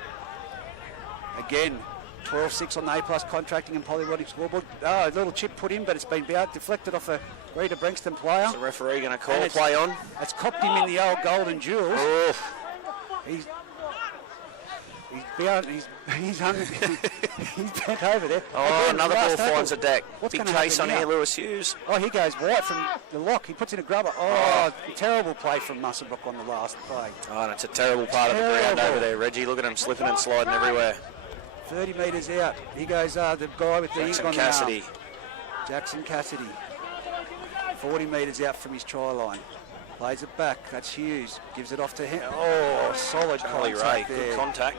Again, 12-6 on the A+ contracting and polyrodic scoreboard. Oh, a little chip put in, but it's been deflected off a Greta Brankston player. Is the referee going to call play on? It's copped him in the old golden jewels. Oh. He's hungry. He's bent over there. Oh, another ball finds a deck. Big chase on here, Lewis Hughes. Oh, here goes White from the lock. He puts in a grubber. Oh, terrible play from Muswellbrook on the last play. Oh, and it's a terrible part of the ground over there, Reggie. Look at him slipping and sliding everywhere. 30 metres out. Here goes the guy with the ink on Cassidy. Jackson Cassidy. 40 metres out from his try line. Plays it back. That's Hughes. Gives it off to him. Oh, solid contact there. Good contact.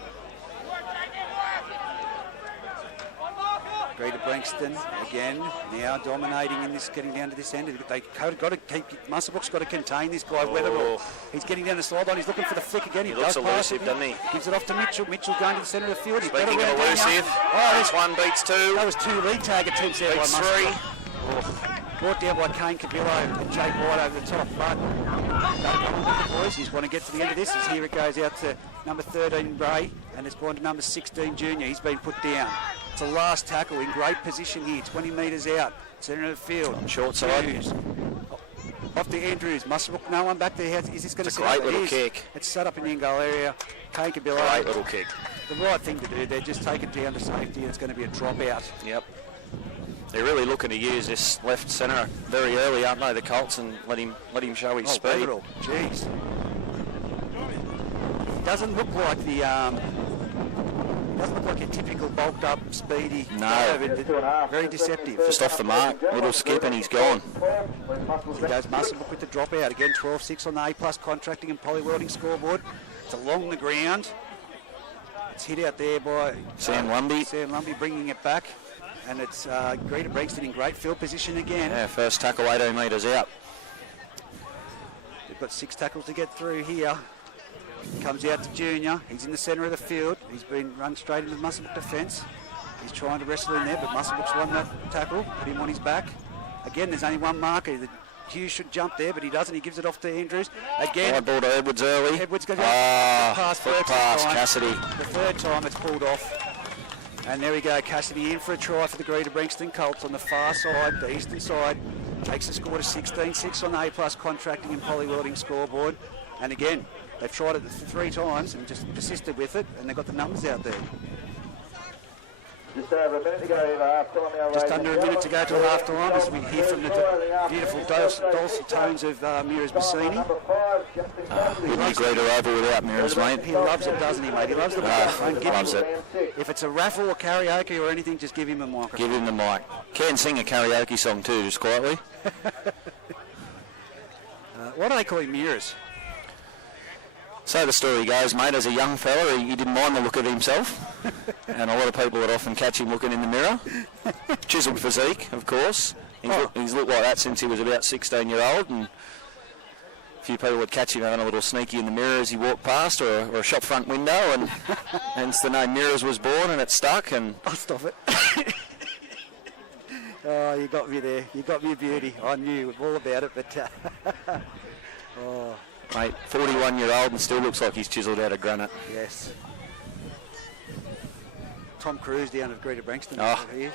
Greta Brankston again, now dominating in this, getting down to this end. They got to keep. Muswellbrook's got to contain this guy. Weatherall. He's getting down the sideline. He's looking for the flick again. He looks elusive, doesn't he? Gives it off to Mitchell. Mitchell going to the centre of the field. Speaking of elusive, this one beats 2. That was 2 lead tag attempts there by Muswellbrook. 3. Brought down by Kane Cabillo and Jake White over the top. But boys, he's want to get to the end of this. As here it goes out to number 13 Bray, and it's gone to number 16 Junior. He's been put down. It's a last tackle in great position here, 20 metres out, centre of the field. On short side. Off to Andrews. Muswellbrook, no one back there. Is this going to set up? Great little kick. It's set up in the in-goal area. Kane Cabillo. Great little kick. The right thing to do. They're just take it down to safety. It's going to be a drop out. Yep. They're really looking to use this left centre very early, aren't they, the Colts, and let him show his speed. Brutal. Jeez. Doesn't look like the doesn't look like a typical bulked up, speedy. No. Very deceptive. Just off the mark, little skip, and he's gone. He goes Muswellbrook with the dropout again. 12-6 on the A+ contracting and polywelding scoreboard. It's along the ground. It's hit out there by Sam Lumby. Sam Lumby bringing it back. And it's Greta Brankston in great field position again. Yeah, first tackle 18 metres out. They've got 6 tackles to get through here. Comes out to Junior. He's in the centre of the field. He's been run straight into Muswellbrook defence. He's trying to wrestle in there, but Muswellbrook's won that tackle. Put him on his back. Again, there's only one marker. Hughes should jump there, but he doesn't. He gives it off to Andrews. Again. High ball to Edwards early. Edwards goes out. Foot pass, Cassidy. The third time it's pulled off. And there we go, Cassidy in for a try for the Greta Brankston Colts on the far side, the eastern side. Takes the score to 16-6 on the A+ Contracting and Poly Welding scoreboard. And again, they've tried it 3 times and just persisted with it, and they've got the numbers out there. Just over a minute to go to half-time now. Just under a minute to go till half-time as we hear from the beautiful dulcet tones of Miraz Bassini. Wouldn't be Greta Oval without Miraz, mate. He loves it, doesn't he, mate? He loves the microphone. Loves it. If it's a raffle or karaoke or anything, just give him a microphone. Give him the mic. Can sing a karaoke song too, just quietly. Why do they call him Miraz? So the story goes, mate, as a young fella, he didn't mind the look of himself. And a lot of people would often catch him looking in the mirror. Chiselled physique, of course. He's looked like that since he was about 16-year-old. And a few people would catch him having a little sneaky in the mirror as he walked past, or a shop front window. And hence the name Miraz was born, and it stuck. And oh, stop it. Oh, you got me there. You got me, beauty. I knew all about it, but... oh. Mate, 41-year-old and still looks like he's chiselled out of granite. Yes. Tom Cruise down at Greta Brankston. Oh. Here.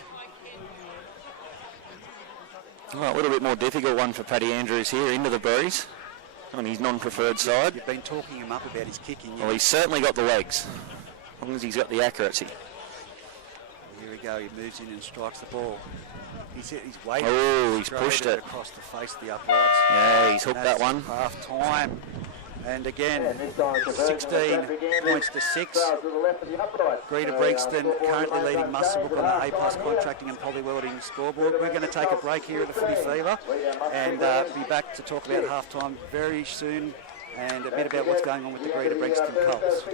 Well, a little bit more difficult one for Paddy Andrews here into the breeze on his non-preferred side. You've been talking him up about his kicking. Well, he's certainly got the legs, as long as he's got the accuracy. Here we go, he moves in and strikes the ball. He's waiting. Oh, he's pushed it across the face of the uprights. Yeah, he's hooked that one. Half time. And again, 16 points to 6. Greta Brankston currently leading Muswellbrook on the A+ Contracting and Poly Welding scoreboard. We're going to take a break here at the Footy Fever and be back to talk about half time very soon and a bit about what's going on with the Greta Brankston Colts.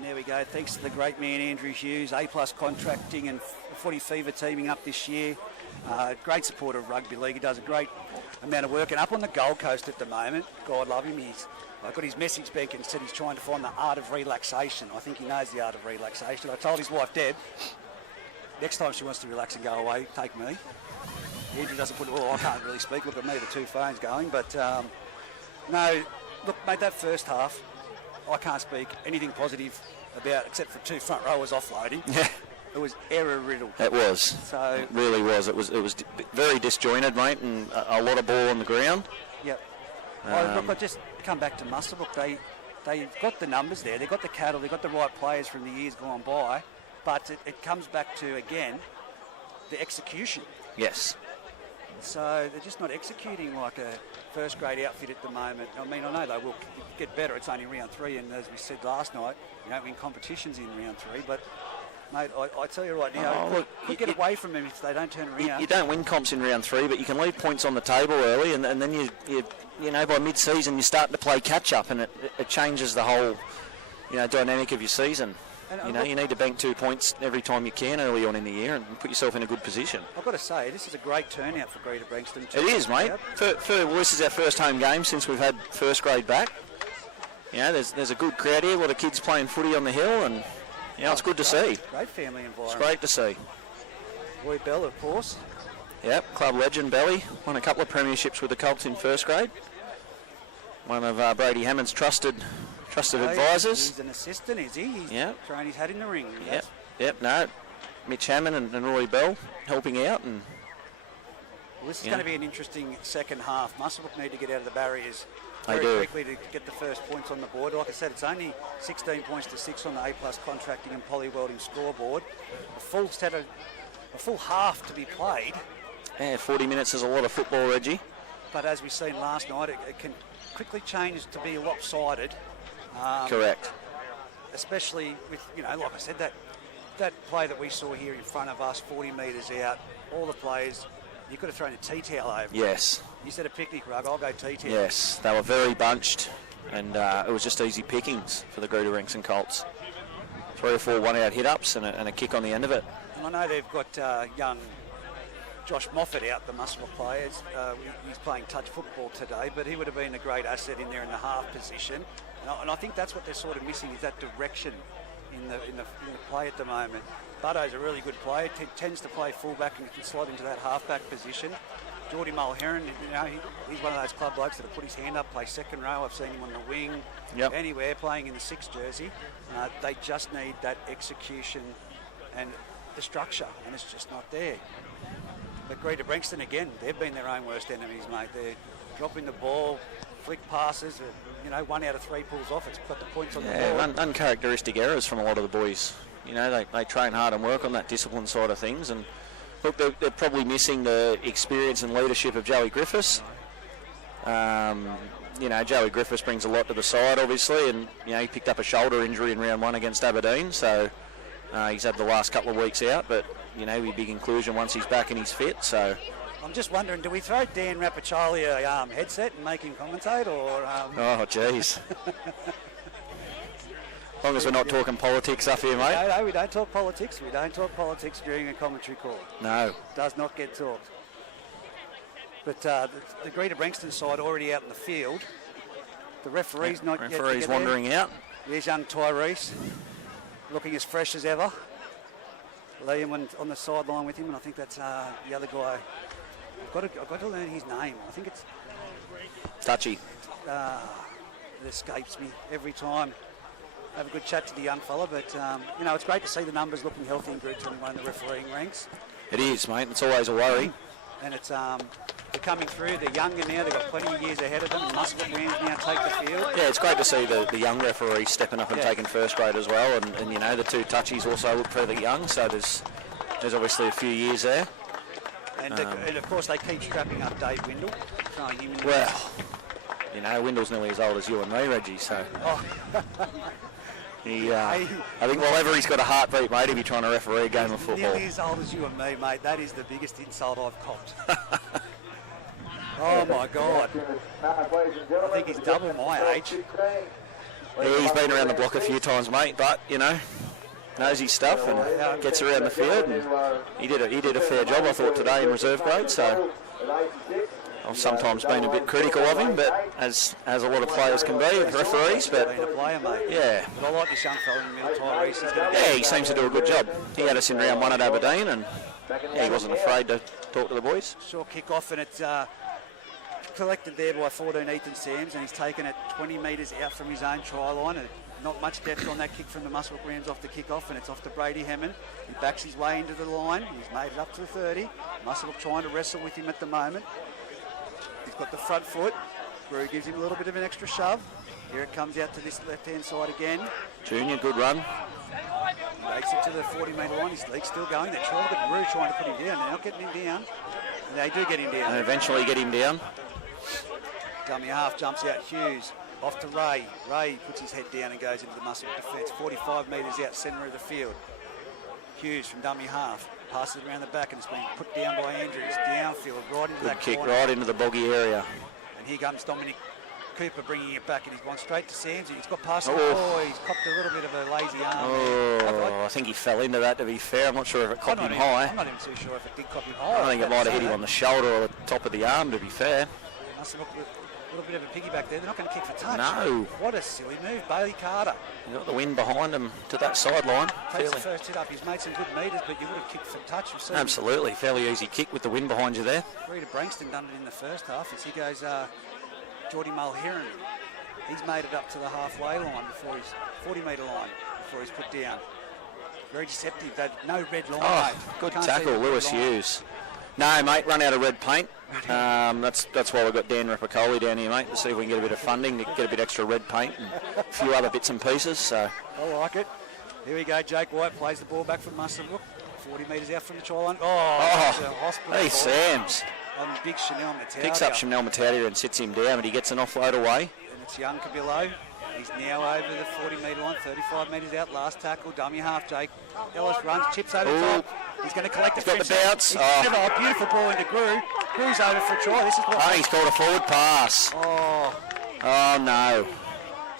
There we go. Thanks to the great man Andrew Hughes, A+ Contracting and Footy Fever teaming up this year. Great supporter of rugby league. He does a great amount of work. And up on the Gold Coast at the moment, God love him, he's got his message bank and said he's trying to find the art of relaxation. I think he knows the art of relaxation. I told his wife, Deb, next time she wants to relax and go away, take me. Andrew doesn't put, I can't really speak. Look at me, the 2 phones going. But no, look, mate, that first half, I can't speak anything positive about, except for 2 front rowers offloading. Yeah. It was error-riddled. It was. So it really was. It was very disjointed, mate, and a lot of ball on the ground. Yep. Look, I just come back to Muswellbrook. They've got the numbers there. They've got the cattle. They've got the right players from the years gone by. But it comes back to, again, the execution. Yes. So they're just not executing like a first-grade outfit at the moment. I mean, I know they will get better. It's only round 3, and as we said last night, you don't win competitions in round 3. But, mate, I tell you right now, could get away from them if they don't turn around. You don't win comps in round 3, but you can leave points on the table early, and then you know, by mid-season you're starting to play catch-up, and it changes the whole, dynamic of your season. And you need to bank 2 points every time you can early on in the year and put yourself in a good position. I've got to say, this is a great turnout for Greta Brankston. It is, mate. This is our first home game since we've had first grade back. There's a good crowd here, a lot of kids playing footy on the hill, and it's good to see. Great family environment. It's great to see. Roy Bell, of course. Yep, club legend Belly. Won a couple of premierships with the Colts in first grade. One of Brady Hammond's trusted advisors. He's an assistant, is he? He's thrown his hat in the ring. No. Mitch Hammond and Roy Bell helping out. And well, this is going to be an interesting second half. Muswellbrook need to get out of the barriers very quickly to get the first points on the board. Like I said, it's only 16 points to 6 on the A+ Contracting and Poly Welding scoreboard. A full half to be played. Yeah, 40 minutes is a lot of football, Reggie. But as we've seen last night, it can quickly change to be lopsided. Correct. Especially with, like I said, that play that we saw here in front of us, 40 metres out, all the players, you could have thrown a tea towel over. Yes. You said a picnic rug, I'll go tea towel. Yes, they were very bunched, and it was just easy pickings for the Greta Brankston Colts. 3 or 4 one-out hit-ups and a kick on the end of it. And I know they've got young Josh Moffat out, the Muswellbrook player. He's playing touch football today, but he would have been a great asset in there in the half position. And I think that's what they're sort of missing, is that direction in the play at the moment. Butto's a really good player, tends to play fullback and can slot into that halfback position. Geordie Mulherron, he's one of those club blokes that have put his hand up, play second row. I've seen him on the wing, anywhere, playing in the 6 jersey. They just need that execution and the structure, and it's just not there. But Greta Brankston, again, they've been their own worst enemies, mate. They're dropping the ball, flick passes, 1 out of 3 pulls off. It's got the points on the board. Uncharacteristic errors from a lot of the boys. They train hard and work on that discipline side of things, and look, they're probably missing the experience and leadership of Joey Griffiths. Joey Griffiths brings a lot to the side, obviously, and he picked up a shoulder injury in round 1 against Aberdeen, so he's had the last couple of weeks out, but he'll be a big inclusion once he's back and he's fit. So I'm just wondering, do we throw Dan Rapaccioli a headset and make him commentate, or? Oh, jeez. As long as we're not talking politics up here, mate. No, we don't talk politics. We don't talk politics during a commentary call. No. Does not get talked. But the Greta Brankston side already out in the field. The referee's not yet. Referee's wandering out. There's young Tyrese, looking as fresh as ever. Liam on the sideline with him, and I think that's the other guy. I've got to learn his name. I think it's Touchy. It escapes me every time. Have a good chat to the young fella, but it's great to see the numbers looking healthy in Group 21 in the refereeing ranks. It is, mate. It's always a worry. And it's they're coming through. They're younger now. They've got plenty of years ahead of them. The Muswellbrook Rams now take the field. Yeah, it's great to see the young referees stepping up and taking first grade as well. And the 2 touchies also look fairly young, so there's obviously a few years there. And of course they keep strapping up Dave Windle. Throwing him in. Well, Windle's nearly as old as you and me, Reggie, so... I think whenever he's got a heartbeat, mate, he'll be trying to referee a game of football. Nearly as old as you and me, mate. That is the biggest insult I've copped. Oh, my God. I think he's double my age. Yeah, he's been around the block a few times, mate, but, knows his stuff and gets around the field. And he did a fair job, I thought, today in reserve grade, so... I've sometimes been a bit critical of him, but as a lot of players can be, referees, but yeah. But I like this young fella in the middle, Tyrese. He seems to do a good job. He had us in round 1 at Aberdeen, and he wasn't afraid to talk to the boys. Short kick off, and it's collected there by 14 Ethan Sams, and he's taken it 20 metres out from his own try line. And not much depth on that kick from the Muswellbrook Rams off the kick-off, and it's off to Brady Hammond. He backs his way into the line. He's made it up to the 30. Muswellbrook trying to wrestle with him at the moment. He's got the front foot. Brew gives him a little bit of an extra shove. Here it comes out to this left-hand side again. Junior, good run. Makes it to the 40-metre line. His leg's still going. They're trying to get Brew trying to put him down. They're not getting him down. And they do get him down. And eventually get him down. Dummy half jumps out. Hughes off to Ray. Ray puts his head down and goes into the Muswellbrook defence. 45 metres out centre of the field. Hughes from dummy half. Passes it around the back, and it's been put down by Andrews. Downfield, right into that kick, corner. right into the boggy area. And here comes Dominic Cooper bringing it back, and he's gone straight to Sands. He's got past the he's copped a little bit of a lazy arm. I think he fell into that, to be fair. I'm not sure if it copped him high. I'm not even too sure if it did cop him high. I think it might have hit him on the shoulder or the top of the arm, to be fair. Must have looked a little bit of a piggyback there. They're not going to kick for touch. No. What a silly move. Bailey Carter. He got the wind behind him to that sideline. Takes the first hit up. He's made some good metres, but you would have kicked for touch. Absolutely. Fairly easy kick with the wind behind you there. Greta Brankston done it in the first half. As he goes, Geordie Mulherron. He's made it up to the halfway line before his 40-metre line before he's put down. Very deceptive. No red line. Oh, good tackle, Lewis Hughes. No, mate, run out of red paint. That's why we've got Dan Rapaccioli down here, mate, to see if we can get a bit of funding to get a bit extra red paint and a few other bits and pieces. So I like it. Here we go. Jake White plays the ball back from Muswellbrook. 40 metres out from the try line. Hey, Sams. On big Chanel Mataudia. Picks up Chanel Mataudia and sits him down, but he gets an offload away. And it's young Cabillo. He's now over the 40-metre line, 35 metres out. Last tackle, dummy half. Jake Ellis runs, chips over the top. He's going to collect He's got the bounce. A beautiful ball into Grew. Grew's over for a try. This is what. He's called a forward pass. Oh no.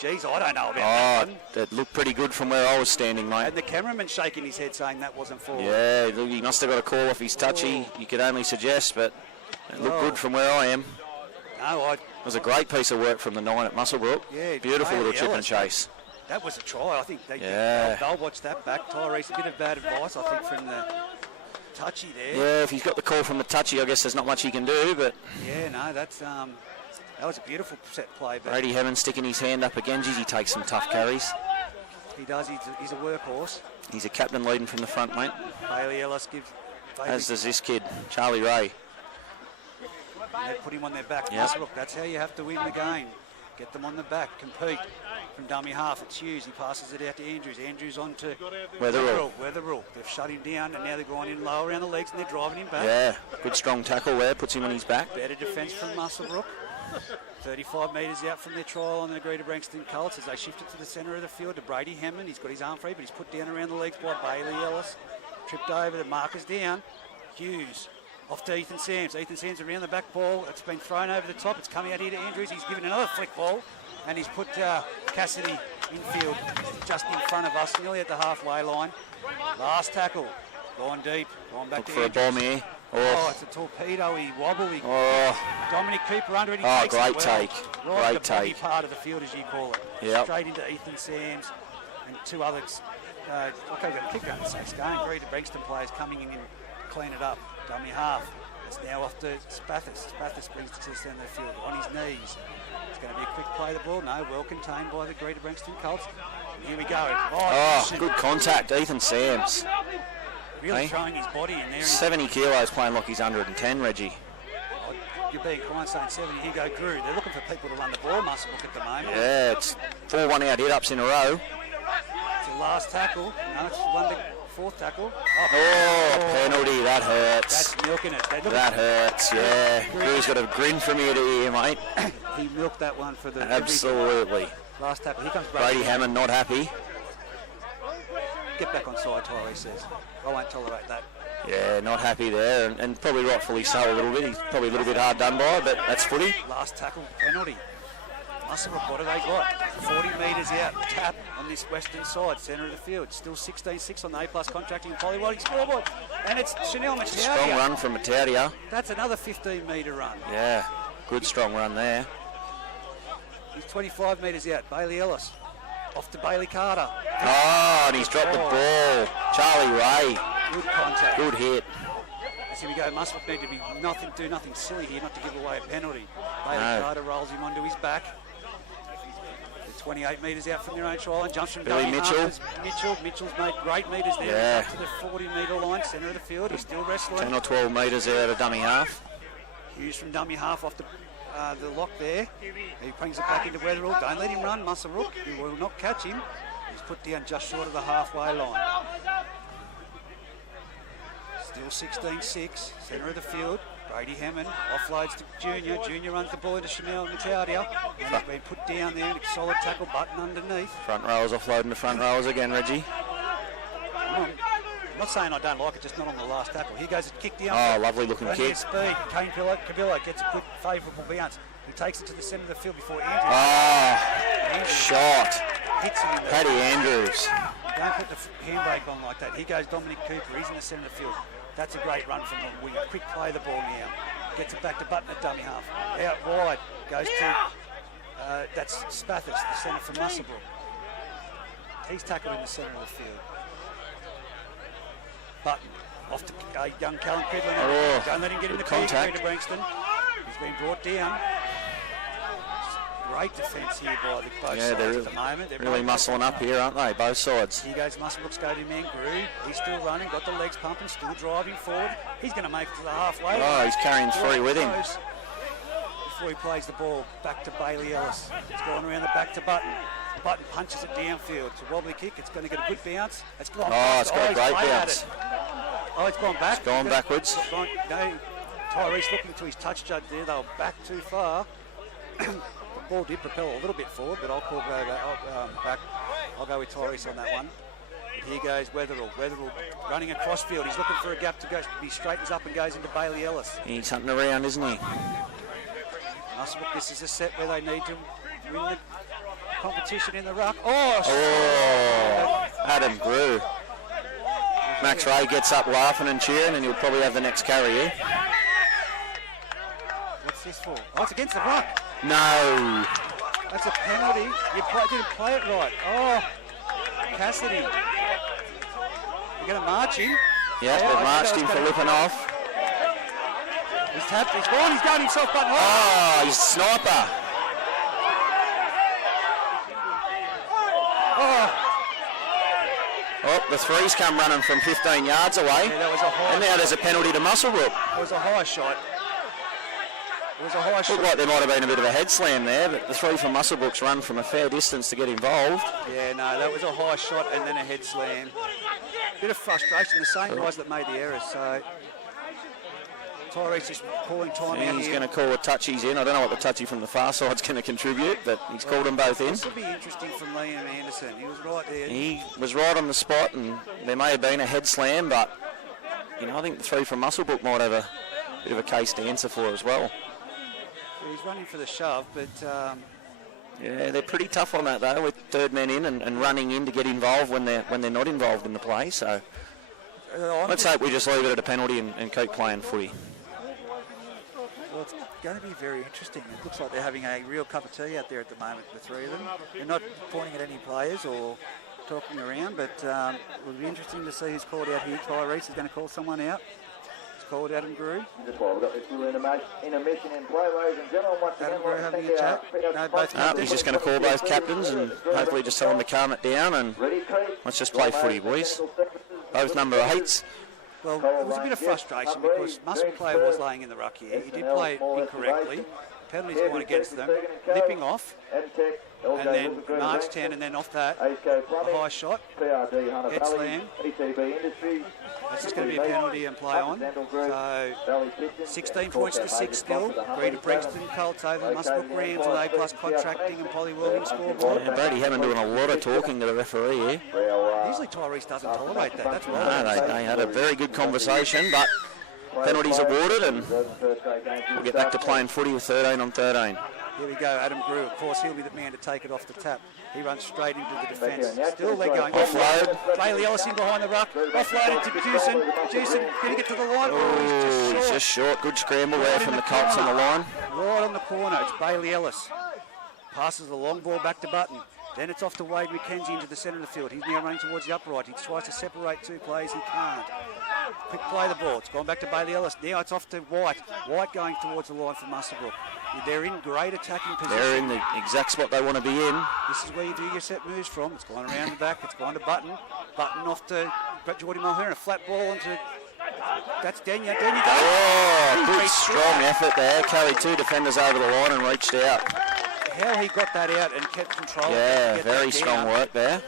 Geez, I don't know about that one. That looked pretty good from where I was standing, mate. And the cameraman shaking his head saying that wasn't forward. Yeah, he must have got a call off his touchy. You could only suggest, but it looked good from where I am. No, It was a great piece of work from the 9 at Muswellbrook. Yeah, beautiful little chip and chase. That was a try. I think they'll watch that back. Tyrese, a bit of bad advice, I think, from the touchy there. Yeah, if he's got the call from the touchy, I guess there's not much he can do, but... Yeah, no, that was a beautiful set play. But Brady Hammond sticking his hand up again. Geez, he takes some tough carries. He does. He's a workhorse. He's a captain leading from the front, mate. Bailey Ellis gives... As does this kid, Charlie Ray. They put him on their back. Yep. Look, that's how you have to win the game. Get them on the back, compete. From dummy half, it's Hughes. He passes it out to Andrews. Andrews on to Weatherall. They've shut him down, and now they're going in low around the legs, and they're driving him back. Yeah, good strong tackle there. Puts him on his back. Better defence from Muswellbrook. 35 metres out from their trial on the Greta Brankston Colts as they shift it to the centre of the field to Brady Hammond. He's got his arm free, but he's put down around the legs by Bailey Ellis. Tripped over, the marker's down. Hughes off to Ethan Sams. Ethan Sams around the back ball. It's been thrown over the top. It's coming out here to Andrews. He's given another flick ball, and he's put Cassidy infield just in front of us, nearly at the halfway line. Last tackle. Gone deep. Gone back to for Andrews. a bomb here. Oh, it's a torpedo-y, wobbly. Oh, Dominic Cooper under it. He oh takes great it well. take. Right Great the body take. part of the field, as you call it. Yep. Straight into Ethan Sams and two others. Okay, we've got a kick around the 6 game. Greta Brankston players coming in to clean it up. Dummy half. It's now off to Spathis. Spathis brings it to the centre of the field on his knees. It's going to be a quick play the ball. No, well contained by the Greta Brankston Colts. And here we go. Oh, good contact, Ethan Sams. Really throwing his body in there. 70 kilos playing like he's 110, Reggie. You're being kind saying 70. Here go Drew. They're looking for people to run the ball, Muswellbrook at the moment. Yeah, it's 4-1 out hit-ups in a row. It's the last tackle. No, it's fourth tackle. Oh, penalty. That hurts. That's milking it. That hurts, yeah. Drew's got a grin from ear to ear, mate. He milked that one for the... Absolutely. Last tackle. Here comes Brady Hammond not happy. Get back on side, Tyrese says. I won't tolerate that. Yeah, not happy there, and probably rightfully so a little bit. He's probably a little bit hard done by, but that's footy. Last tackle, penalty. Muswellbrook, what have they got? 40 metres out, tap on this western side, centre of the field. Still 16-6 on the A-plus contracting and Polywriting scoreboard. And it's Chanel Mataudia. Strong run from Mataudia. That's another 15-metre run. Yeah, good strong run there. He's 25 metres out, Bailey Ellis. Off to Bailey Carter. Oh, and he's dropped the ball. Charlie Ray. Good contact. Good hit. As here we go, Muswellbrook need to do nothing silly here, not to give away a penalty. Bailey Carter rolls him onto his back. They're 28 metres out from their own try line. Jumps from Billy Mitchell. Mitchell's made great metres there. Yeah. Up to the 40-metre line, centre of the field. He's still wrestling. 10 or 12 metres out of dummy half. Hughes from dummy half off the lock there. He brings it back into Weatherall. Don't let him run, Muswellbrook. He will not catch him. He's put down just short of the halfway line. Still 16-6, centre of the field. Brady Hammond offloads to Junior. Junior runs the ball into Chanel Mataudia. And he's been put down there. Solid tackle, button underneath. Front rowers offloading to front rowers again, Reggie. I'm not saying I don't like it, just not on the last tackle. Here goes a kick down. Oh, lovely looking kick. Speed. Kane Cabillo gets a good favourable bounce. He takes it to the centre of the field before Andrews. Oh, shot. Hits him in the Paddy Andrews. Don't put the handbrake on like that. Here goes Dominic Cooper. He's in the centre of the field. That's a great run from the winger. Quick play the ball now. Gets it back to Button at dummy half. Out wide. Goes to, that's Spathis, the centre for Muswellbrook. He's tackled in the centre of the field. Button off to young Callum Cridlin. Oh, don't let him get in the contact. Greta Brankston. He's been brought down. Great defence here by both sides at the moment. They're really muscling up here, aren't they? Both sides. Here goes Muswellbrook's go-to man, Grew. He's still running, got the legs pumping, still driving forward. He's going to make it to the halfway. Oh, he's carrying three with him. Before he plays the ball back to Bailey Ellis. It's going around the back to Button. Button punches it downfield. It's a wobbly kick. It's going to get a good bounce. It's gone it's got a great bounce. It's gone back. It's gone backwards. No, Tyrese looking to his touch judge there. They were back too far. The ball did propel a little bit forward, but I'll call back. I'll go with Tyrese on that one. But here goes Weatherall. Weatherall running across field. He's looking for a gap to go. He straightens up and goes into Bailey Ellis. He's hunting around, isn't he? Muswellbrook, this is a set where they need to win competition in the ruck. Oh, Adam Grew. Max Ray gets up laughing and cheering, and he'll probably have the next carry here. What's this for? Oh, it's against the ruck. No. That's a penalty. You didn't play it right. Oh, Cassidy. You're going to march him. Yeah, they've marched him for lipping off. He's tapped. He's gone. He's going himself button. Oh, he's a sniper. Oh, the three's come running from 15 yards away. Yeah, that was a high and now there's a penalty to Muswellbrook. It was a high shot. It was a high shot. Looked like there might have been a bit of a head slam there, but the three from Muswellbrook's run from a fair distance to get involved. Yeah, no, that was a high shot and then a head slam. Bit of frustration, the same guys that made the errors, so Tyrese is calling time out He's here. going to call a touchies in. I don't know what the touchy from the far side's going to contribute, but he's called them both in. This will be interesting from Liam Anderson. He was right there. He was right on the spot, and there may have been a head slam, but you know, I think the three from Muswellbrook might have a bit of a case to answer for as well. He's running for the shove, but yeah, they're pretty tough on that though, with third men in and running in to get involved when they're not involved in the play. So let's hope we just leave it at a penalty and keep playing footy. well, it's going to be very interesting. It looks like they're having a real cup of tea out there at the moment, the three of them. They're not pointing at any players or talking around, but it will be interesting to see who's called out here. Tyrese is going to call someone out. He's called Adam Grew. Just while we've got this little intermission in play, ladies and gentlemen. Once again, Adam Grew having a chat. No, both He's just going to call both captains and hopefully just tell them to calm it down and let's just play footy, boys. Both number 8s. Well, it was a bit of frustration because Muscle player was laying in the ruck here. He did play it incorrectly. Penalties going against them. Lipping off. And then March 10, and then off that, a high shot. Head slam. That's just going to be a penalty and play on. So 16 points to 6 still. Greta Brixton, Colts over Muswellbrook Rams on A+ contracting and Polly Williams scoreboard. Yeah, Brady Hammond doing a lot of talking to the referee here. Usually Tyrese doesn't tolerate that. That's No, right. they had a very good conversation, but penalties awarded and we'll get back to playing footy with 13 on 13. Here we go, Adam Grew. Of course, he'll be the man to take it off the tap. He runs straight into the defence. Still they're going. Offload. Bailey Ellis in behind the ruck. Offloaded to Jewson. Jewson, can he get to the line? Oh, he's just short. Good scramble there from the Colts on the line. Right on the corner. It's Bailey Ellis. Passes the long ball back to Button. Then it's off to Wade McKenzie into the centre of the field. He's now running towards the upright. He tries to separate two players. He can't. Quick play the ball. It's gone back to Bailey Ellis. Now it's off to White. White going towards the line for Muswellbrook. They're in great attacking position. They're in the exact spot they want to be in. This is where you do your set moves from. It's gone around the back. It's gone to Button. Button off to Geordie Mulhern. A flat ball into... That's Denya. Denya goes. Oh, good strong effort there. Carried two defenders over the line and reached out. How he got that out and kept control. Yeah, very strong work there.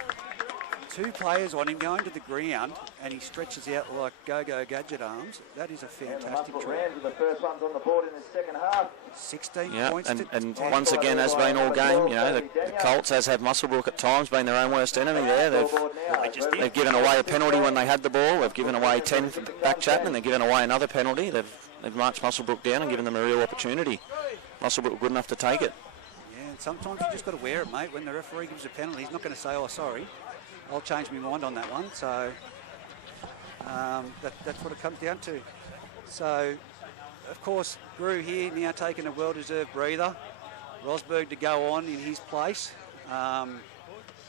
Two players on him going to the ground and he stretches out like go-go gadget arms. That is a fantastic try. The first one's on the board in the second half. 16 Yeah, points and to 10. once again, has been all game, you know, the Colts, as have Muswellbrook at times, been their own worst enemy there. They've given away a penalty when they had the ball. They've given away 10 for back Chapman. They've given away another penalty. They've marched Muswellbrook down and given them a real opportunity. Muswellbrook were good enough to take it. Yeah, and sometimes you just got to wear it, mate. When the referee gives a penalty, he's not going to say, oh, sorry. I'll change my mind on that one. So that's what it comes down to. So, of course, Grew here now taking a well-deserved breather. Rosberg to go on in his place.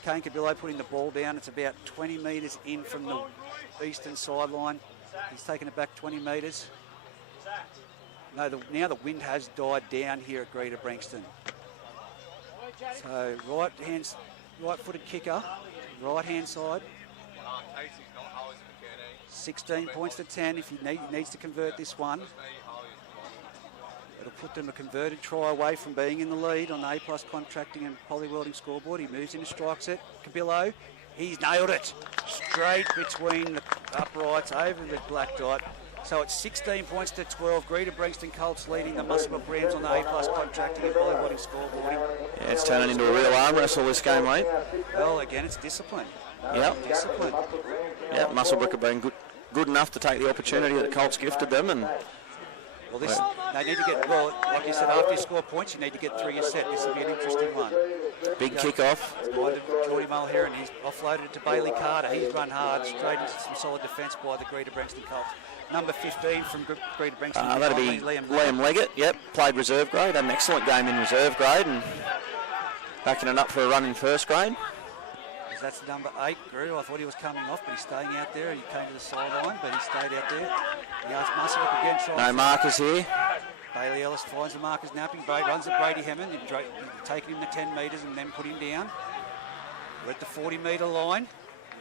Kane Cabillo putting the ball down. It's about 20 metres in from the eastern sideline. He's taken it back 20 metres. No, now the wind has died down here at Greta Brankston. So right-footed kicker, right-hand side. 16 points to 10 if he needs to convert this one. It'll put them a converted try away from being in the lead on the A+ contracting and Poly Welding scoreboard. He moves into strikes it. Cabillo, he's nailed it. Straight between the uprights over the black dot. So it's 16 points to 12. Greta Brankston Colts leading the Muswellbrook Rams on the A+ contracting and Poly Welding scoreboard. Yeah, it's turning into a real arm wrestle this game, mate. Well, again, it's discipline. Yep. Discipline. Yeah, Muswellbrook have been good enough to take the opportunity that the Colts gifted them, and Well, they need to get, well, like you said, after you score points, you need to get through your set. This will be an interesting one. Big kick-off. Geordie Mulherron, he's offloaded it to Bailey Carter. He's run hard, straight into some solid defence by the Greta Brankston Colts. Number 15 from Greta Brankston. That'll be Liam Leggett. Yep, played reserve grade, had an excellent game in reserve grade and backing it up for a run in first grade. That's number 8, Grew. I thought he was coming off, but he's staying out there. He came to the sideline, but he stayed out there. He asked Muswellbrook again. No markers here. Bailey Ellis finds the markers napping. Runs at Brady Hammond. Taking him the 10 metres and then put him down. We're at the 40-metre line.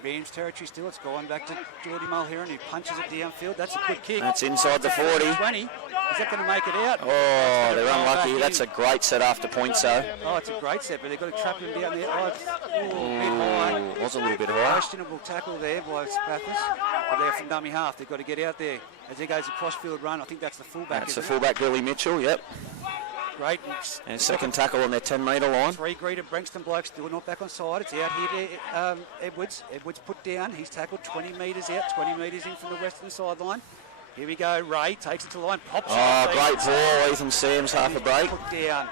Rams territory still. It's gone back to Geordie Mulherron, who punches it downfield. That's a good kick. That's inside the 40. 20. Is that going to make it out? Oh, they're unlucky. That's a great set after points, though. Oh, it's a great set, but they've got to trap him down there. Oh, it's a bit high. Was a little bit high. Questionable tackle there by Spathis. But they're from dummy half. They've got to get out there. As he goes a cross-field run, I think that's the fullback. That's the fullback, Billy Mitchell, yep. Great. And second tackle on their 10-metre line. 3 Greta Brankston blokes still not back on side. It's out here to Edwards. Edwards put down. He's tackled 20 metres out, 20 metres in from the western sideline. Here we go. Ray takes it to the line. Pops it. Oh, great ball. Ethan Sam's half a break. Put down.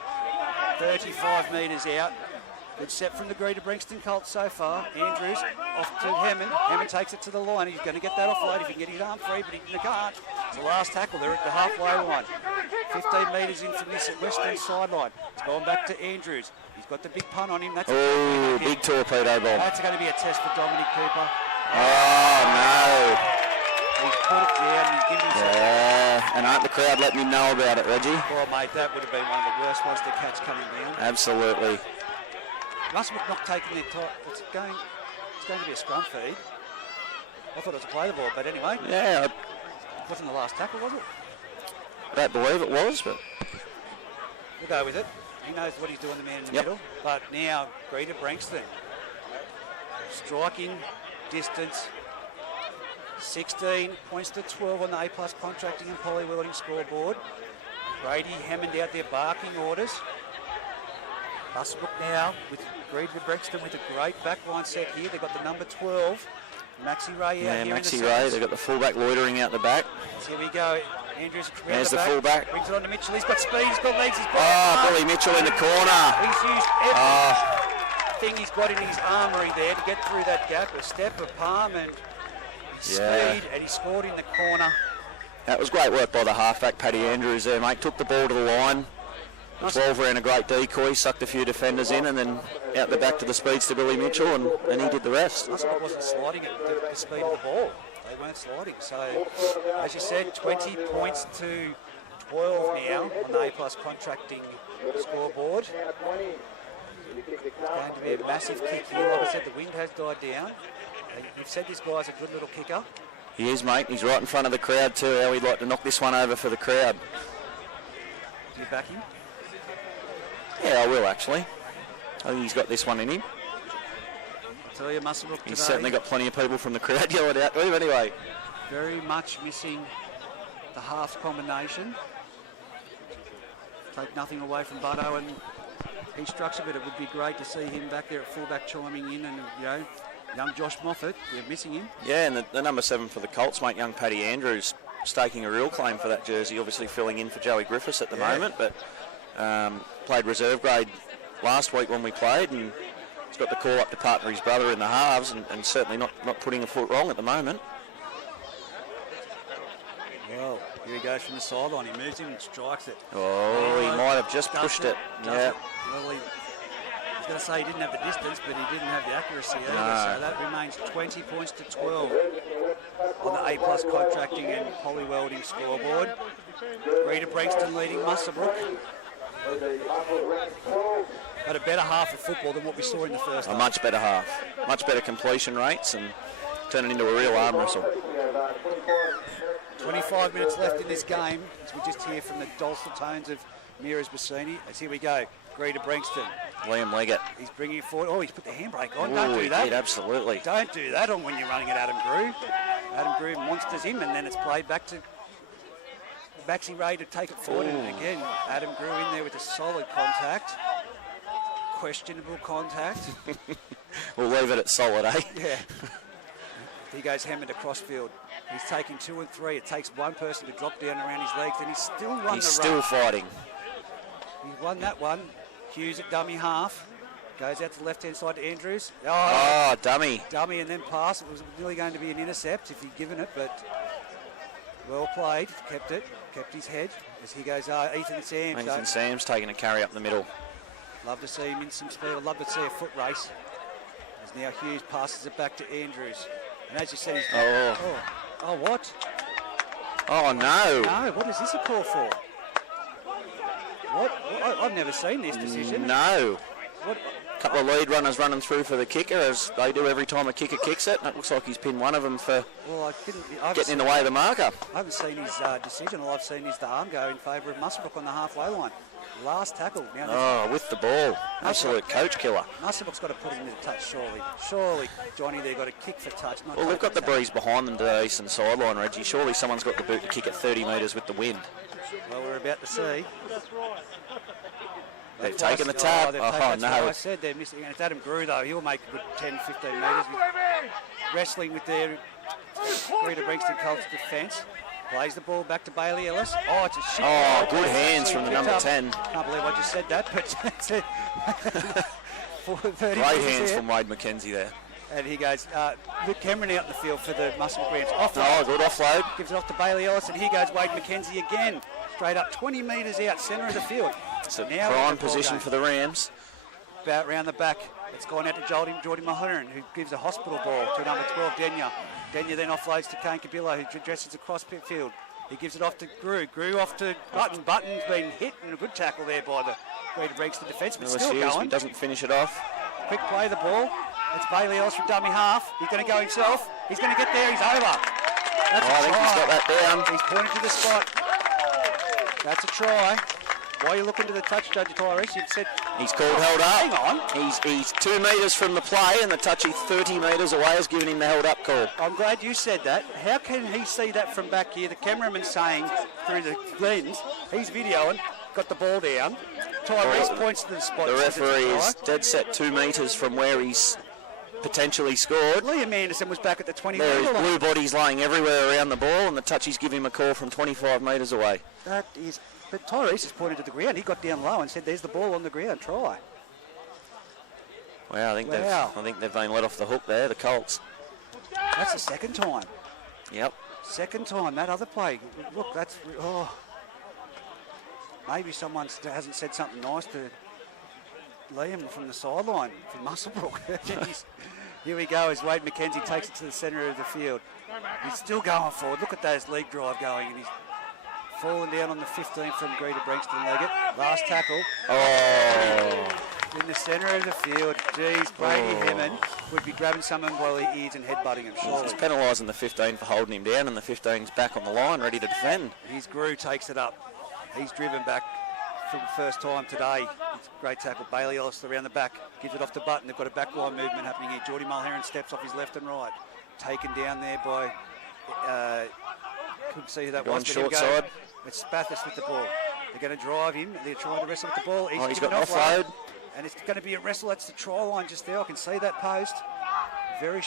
35 metres out. Good set from the Greta Brankston Colts so far. Andrews off to Hammond. Hammond takes it to the line. He's going to get that offload if he can get his arm free, but he can't. It's the last tackle. They're at the halfway line. 15 metres in from this western sideline. It's gone back to Andrews. He's got the big pun on him. That's big torpedo ball. That's going to be a test for Dominic Cooper. Oh, no. He's put it down. He's given himself. Yeah, and aren't the crowd letting him know about it, Reggie? Well, mate, that would have been one of the worst ones to catch coming down. Absolutely. Muswellbrook not taking their time. It's going to be a scrum feed. I thought it was a play the ball, but anyway. Yeah. It wasn't the last tackle, was it? I don't believe it was, but we'll go with it. He knows what he's doing, the man in the middle. But now, Greta Brankston. Striking distance. 16 points to 12 on the A-plus contracting and poly welding scoreboard. Brady Hammond out there barking orders. Muswellbrook now with Greta Brankston with a great backline set here. They've got the number 12. Maxi Ray out here. Maxi Ray. They've got the fullback loitering out the back. So here we go. Andrews there's the fullback. Brings it on to Mitchell. He's got speed. He's got legs. He's got Billy Mitchell in the corner. He's used everything he's got in his armoury there to get through that gap. A step, a palm, and speed, and he scored in the corner. That was great work by the halfback, Paddy Andrews there, mate. Took the ball to the line. 12 ran a great decoy, sucked a few defenders in, and then out the back to the speeds to Billy Mitchell, and he did the rest. Muswellbrook wasn't sliding at the speed of the ball. They weren't sliding. So, as you said, 20 points to 12 now on the A-plus contracting scoreboard. It's going to be a massive kick here. Like I said, the wind has died down. You've said this guy's a good little kicker. He is, mate. He's right in front of the crowd too. How he'd like to knock this one over for the crowd. Do you back him? Yeah, I will actually. I think he's got this one in him. I'll tell you, Muswellbrook today. He's certainly got plenty of people from the crowd yelling out to him anyway. Very much missing the half combination. Take nothing away from Butto and his structure, but it would be great to see him back there at fullback chiming in, and young Josh Moffat, we're missing him. Yeah, and the number 7 for the Colts, mate, young Paddy Andrews, staking a real claim for that jersey, obviously filling in for Joey Griffiths at the moment, but played reserve grade last week when we played, and he's got the call up to partner his brother in the halves, and certainly not putting a foot wrong at the moment. Well, here he goes from the sideline. He moves him and strikes it. Oh, he might have just pushed it. Yeah. Well, I was going to say he didn't have the distance, but he didn't have the accuracy either. So that remains 20 points to 12 on the A-plus contracting and poly welding scoreboard. Greta Brankston leading Muswellbrook. But a better half of football than what we saw in the first half. A much better half. Much better completion rates and turning into a real arm wrestle. 25 minutes left in this game as we just hear from the dulcet tones of Miras Bassini. As here we go, Greta Brankston. Liam Leggett. He's bringing it forward. Oh, he's put the handbrake on. Ooh, Don't do that. Did, absolutely. Don't do that on when you're running at Adam Grew. Adam Grew monsters him, and then it's played back to Maxi Ray to take it forward. Ooh. And again, Adam Grew in there with a solid contact. Questionable contact. We'll leave it at solid, eh? Yeah. He goes Hammond across field. He's taking 2 and 3. It takes one person to drop down around his legs, and he's still won the run. He's still fighting. He won that one. Hughes at dummy half. Goes out to the left-hand side to Andrews. Oh, dummy. Dummy and then pass. It was nearly going to be an intercept if he'd given it, but well played. Kept it. Kept his head. As he goes, Ethan Sams. Ethan Sams taking a carry up the middle. Love to see him in some speed. I'd love to see a foot race. As now Hughes passes it back to Andrews. And as you said, he's... Oh, what? Oh, no. No, what is this a call for? What? I've never seen this decision. No. What? A couple of lead runners running through for the kicker, as they do every time a kicker kicks it. And it looks like he's pinned one of them for getting in the way of the marker. I haven't seen his decision. All I've seen is the arm go in favour of Muswellbrook on the halfway line. Last tackle. Now with the ball. Absolute coach killer. Muswellbrook's got to put it into the touch, surely. Surely, Johnny, they've got to kick for touch. Well, they've got the breeze behind them to the eastern sideline, Reggie. Surely someone's got the boot to kick at 30 metres with the wind. Well, we're about to see. They've taken the tap. Oh, no. I said they're missing. And it's Adam Grew, though. He'll make a good 10, 15 metres. Wrestling with their Greta Brixton Colts defence. Plays the ball back to Bailey Ellis. Oh, it's a shit. Oh, good hands from the number 10. Can't believe I just said that, but great hands from Wade McKenzie there. And he goes, Luke Cameron out in the field for the Muswellbrook Rams. Oh, good offload. Gives it off to Bailey Ellis, and here goes Wade McKenzie again. Straight up 20 metres out, centre of the field. It's a prime position for the Rams. About round the back. It's gone out to Geordie Mulhern, who gives a hospital ball to number 12, Denya. Denya then offloads to Kane Kabila, who dresses across pitfield. He gives it off to Grew. Grew off to Button. Button's been hit, and a good tackle there by the Greta Brixton defence, but still going. He doesn't finish it off. Quick play the ball. It's Bailey Ellis from dummy half. He's going to go himself. He's going to get there. He's over. That's I think he's got that down. He's pointed to the spot. That's a try. Why are you looking to the touch, Judge Tyrese? You've said... He's called held up. Hang on. He's 2 metres from the play, and the touchy 30 metres away has given him the held up call. I'm glad you said that. How can he see that from back here? The cameraman's saying through the lens, he's videoing, got the ball down. Tyrese points to the spot. The referee is dead set 2 metres from where he's potentially scored. Liam Anderson was back at the 20 There metre is line. blue bodies laying everywhere around the ball, and the touchies give him a call from 25 metres away. That is... But Tyrese has pointed to the ground. He got down low and said, there's the ball on the ground, try. Wow, I think they've been let off the hook there, the Colts. That's the second time. Yep. Second time, that other play. Look, that's... Oh. Maybe someone hasn't said something nice to Liam from the sideline, from Muswellbrook. Jeez. Here we go as Wade McKenzie takes it to the centre of the field. He's still going forward. Look at those leg drive going, and he's falling down on the 15 from Greta Brixton Leggett. Last tackle. Oh. In the centre of the field. Jeez, Brady Hemmond would be grabbing someone by the ears and headbutting him, surely. He's penalising the 15 for holding him down, and the 15's back on the line, ready to defend. His Grew takes it up. He's driven back for the first time today. It's a great tackle. Bailey Ellis around the back. Gives it off to Button. They've got a backline movement happening here. Geordie Mulhern steps off his left and right. Taken down there by... couldn't see who that was. Short side. It's Bathurst with the ball. They're going to drive him. They're trying to wrestle with the ball. He's got an offload. And it's going to be a wrestle. That's the try line just there. I can see that post. Very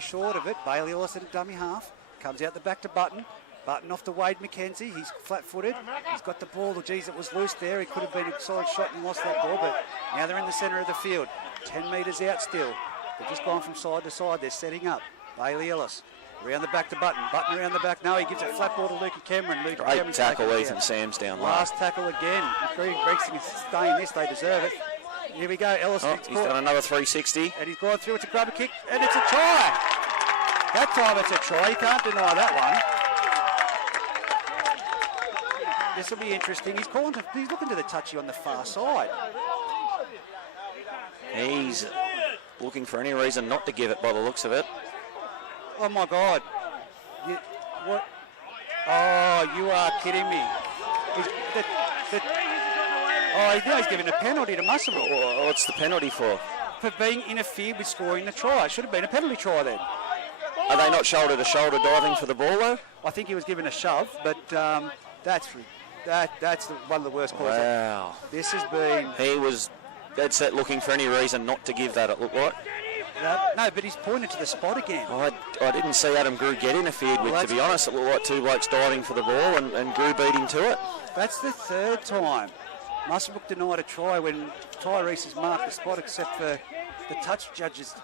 short of it. Bailey Ellis at a dummy half. Comes out the back to Button. Button off to Wade McKenzie. He's flat-footed. He's got the ball. Geez, it was loose there. He could have been a solid shot and lost that ball. But now they're in the centre of the field. 10 metres out still. They've just gone from side to side. They're setting up. Bailey Ellis. Around the back to Button. Button around the back. No, he gives it flat ball to Luke Cameron. Great tackle, Ethan Sams down low. Last tackle again. Greg Brixton is staying this. They deserve it. Here we go. Ellis. He's done another 360. And he's gone through. It's a grubber kick. And it's a try. That time it's a try. You can't deny that one. This will be interesting. He's looking to the touchy on the far side. He's looking for any reason not to give it by the looks of it. Oh my God. What? Oh, you are kidding me. He's giving a penalty to Muswellbrook. What's the penalty for? For being interfered with scoring the try. It should have been a penalty try then. Are they not shoulder to shoulder diving for the ball though? I think he was given a shove, but that's one of the worst calls. Wow. This has been... He was dead set looking for any reason not to give that, it looked like. No, but he's pointed to the spot again. I didn't see Adam Grew get interfered with, to be honest. It looked like two blokes diving for the ball and Grew beat him to it. That's the third time Muswellbrook denied a try when Tyrese has marked the spot, except for the touch judges.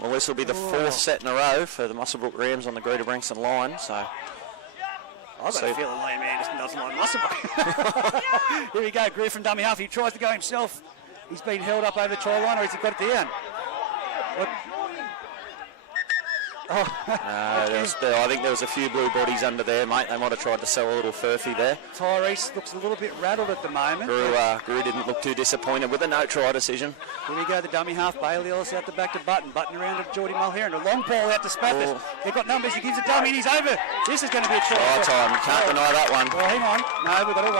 Well, this will be the fourth set in a row for the Muswellbrook Rams on the Greta Brankston line. So I've got a feeling Liam Anderson doesn't like Muswellbrook. Here we go, Grew from dummy half. He tries to go himself. He's been held up over the try line, or has he got it down? I think there was a few blue bodies under there, mate. They might have tried to sell a little furphy there. Tyrese looks a little bit rattled at the moment. Grew didn't look too disappointed with a no-try decision. Here we go, the dummy half. Bailey Ellis out the back to Button. Button around to Geordie Mulherron. A long ball out to Spathis. They've got numbers. He gives a dummy and he's over. This is going to be a try. Try time. Can't deny that one. Well, hang on. No, we've got to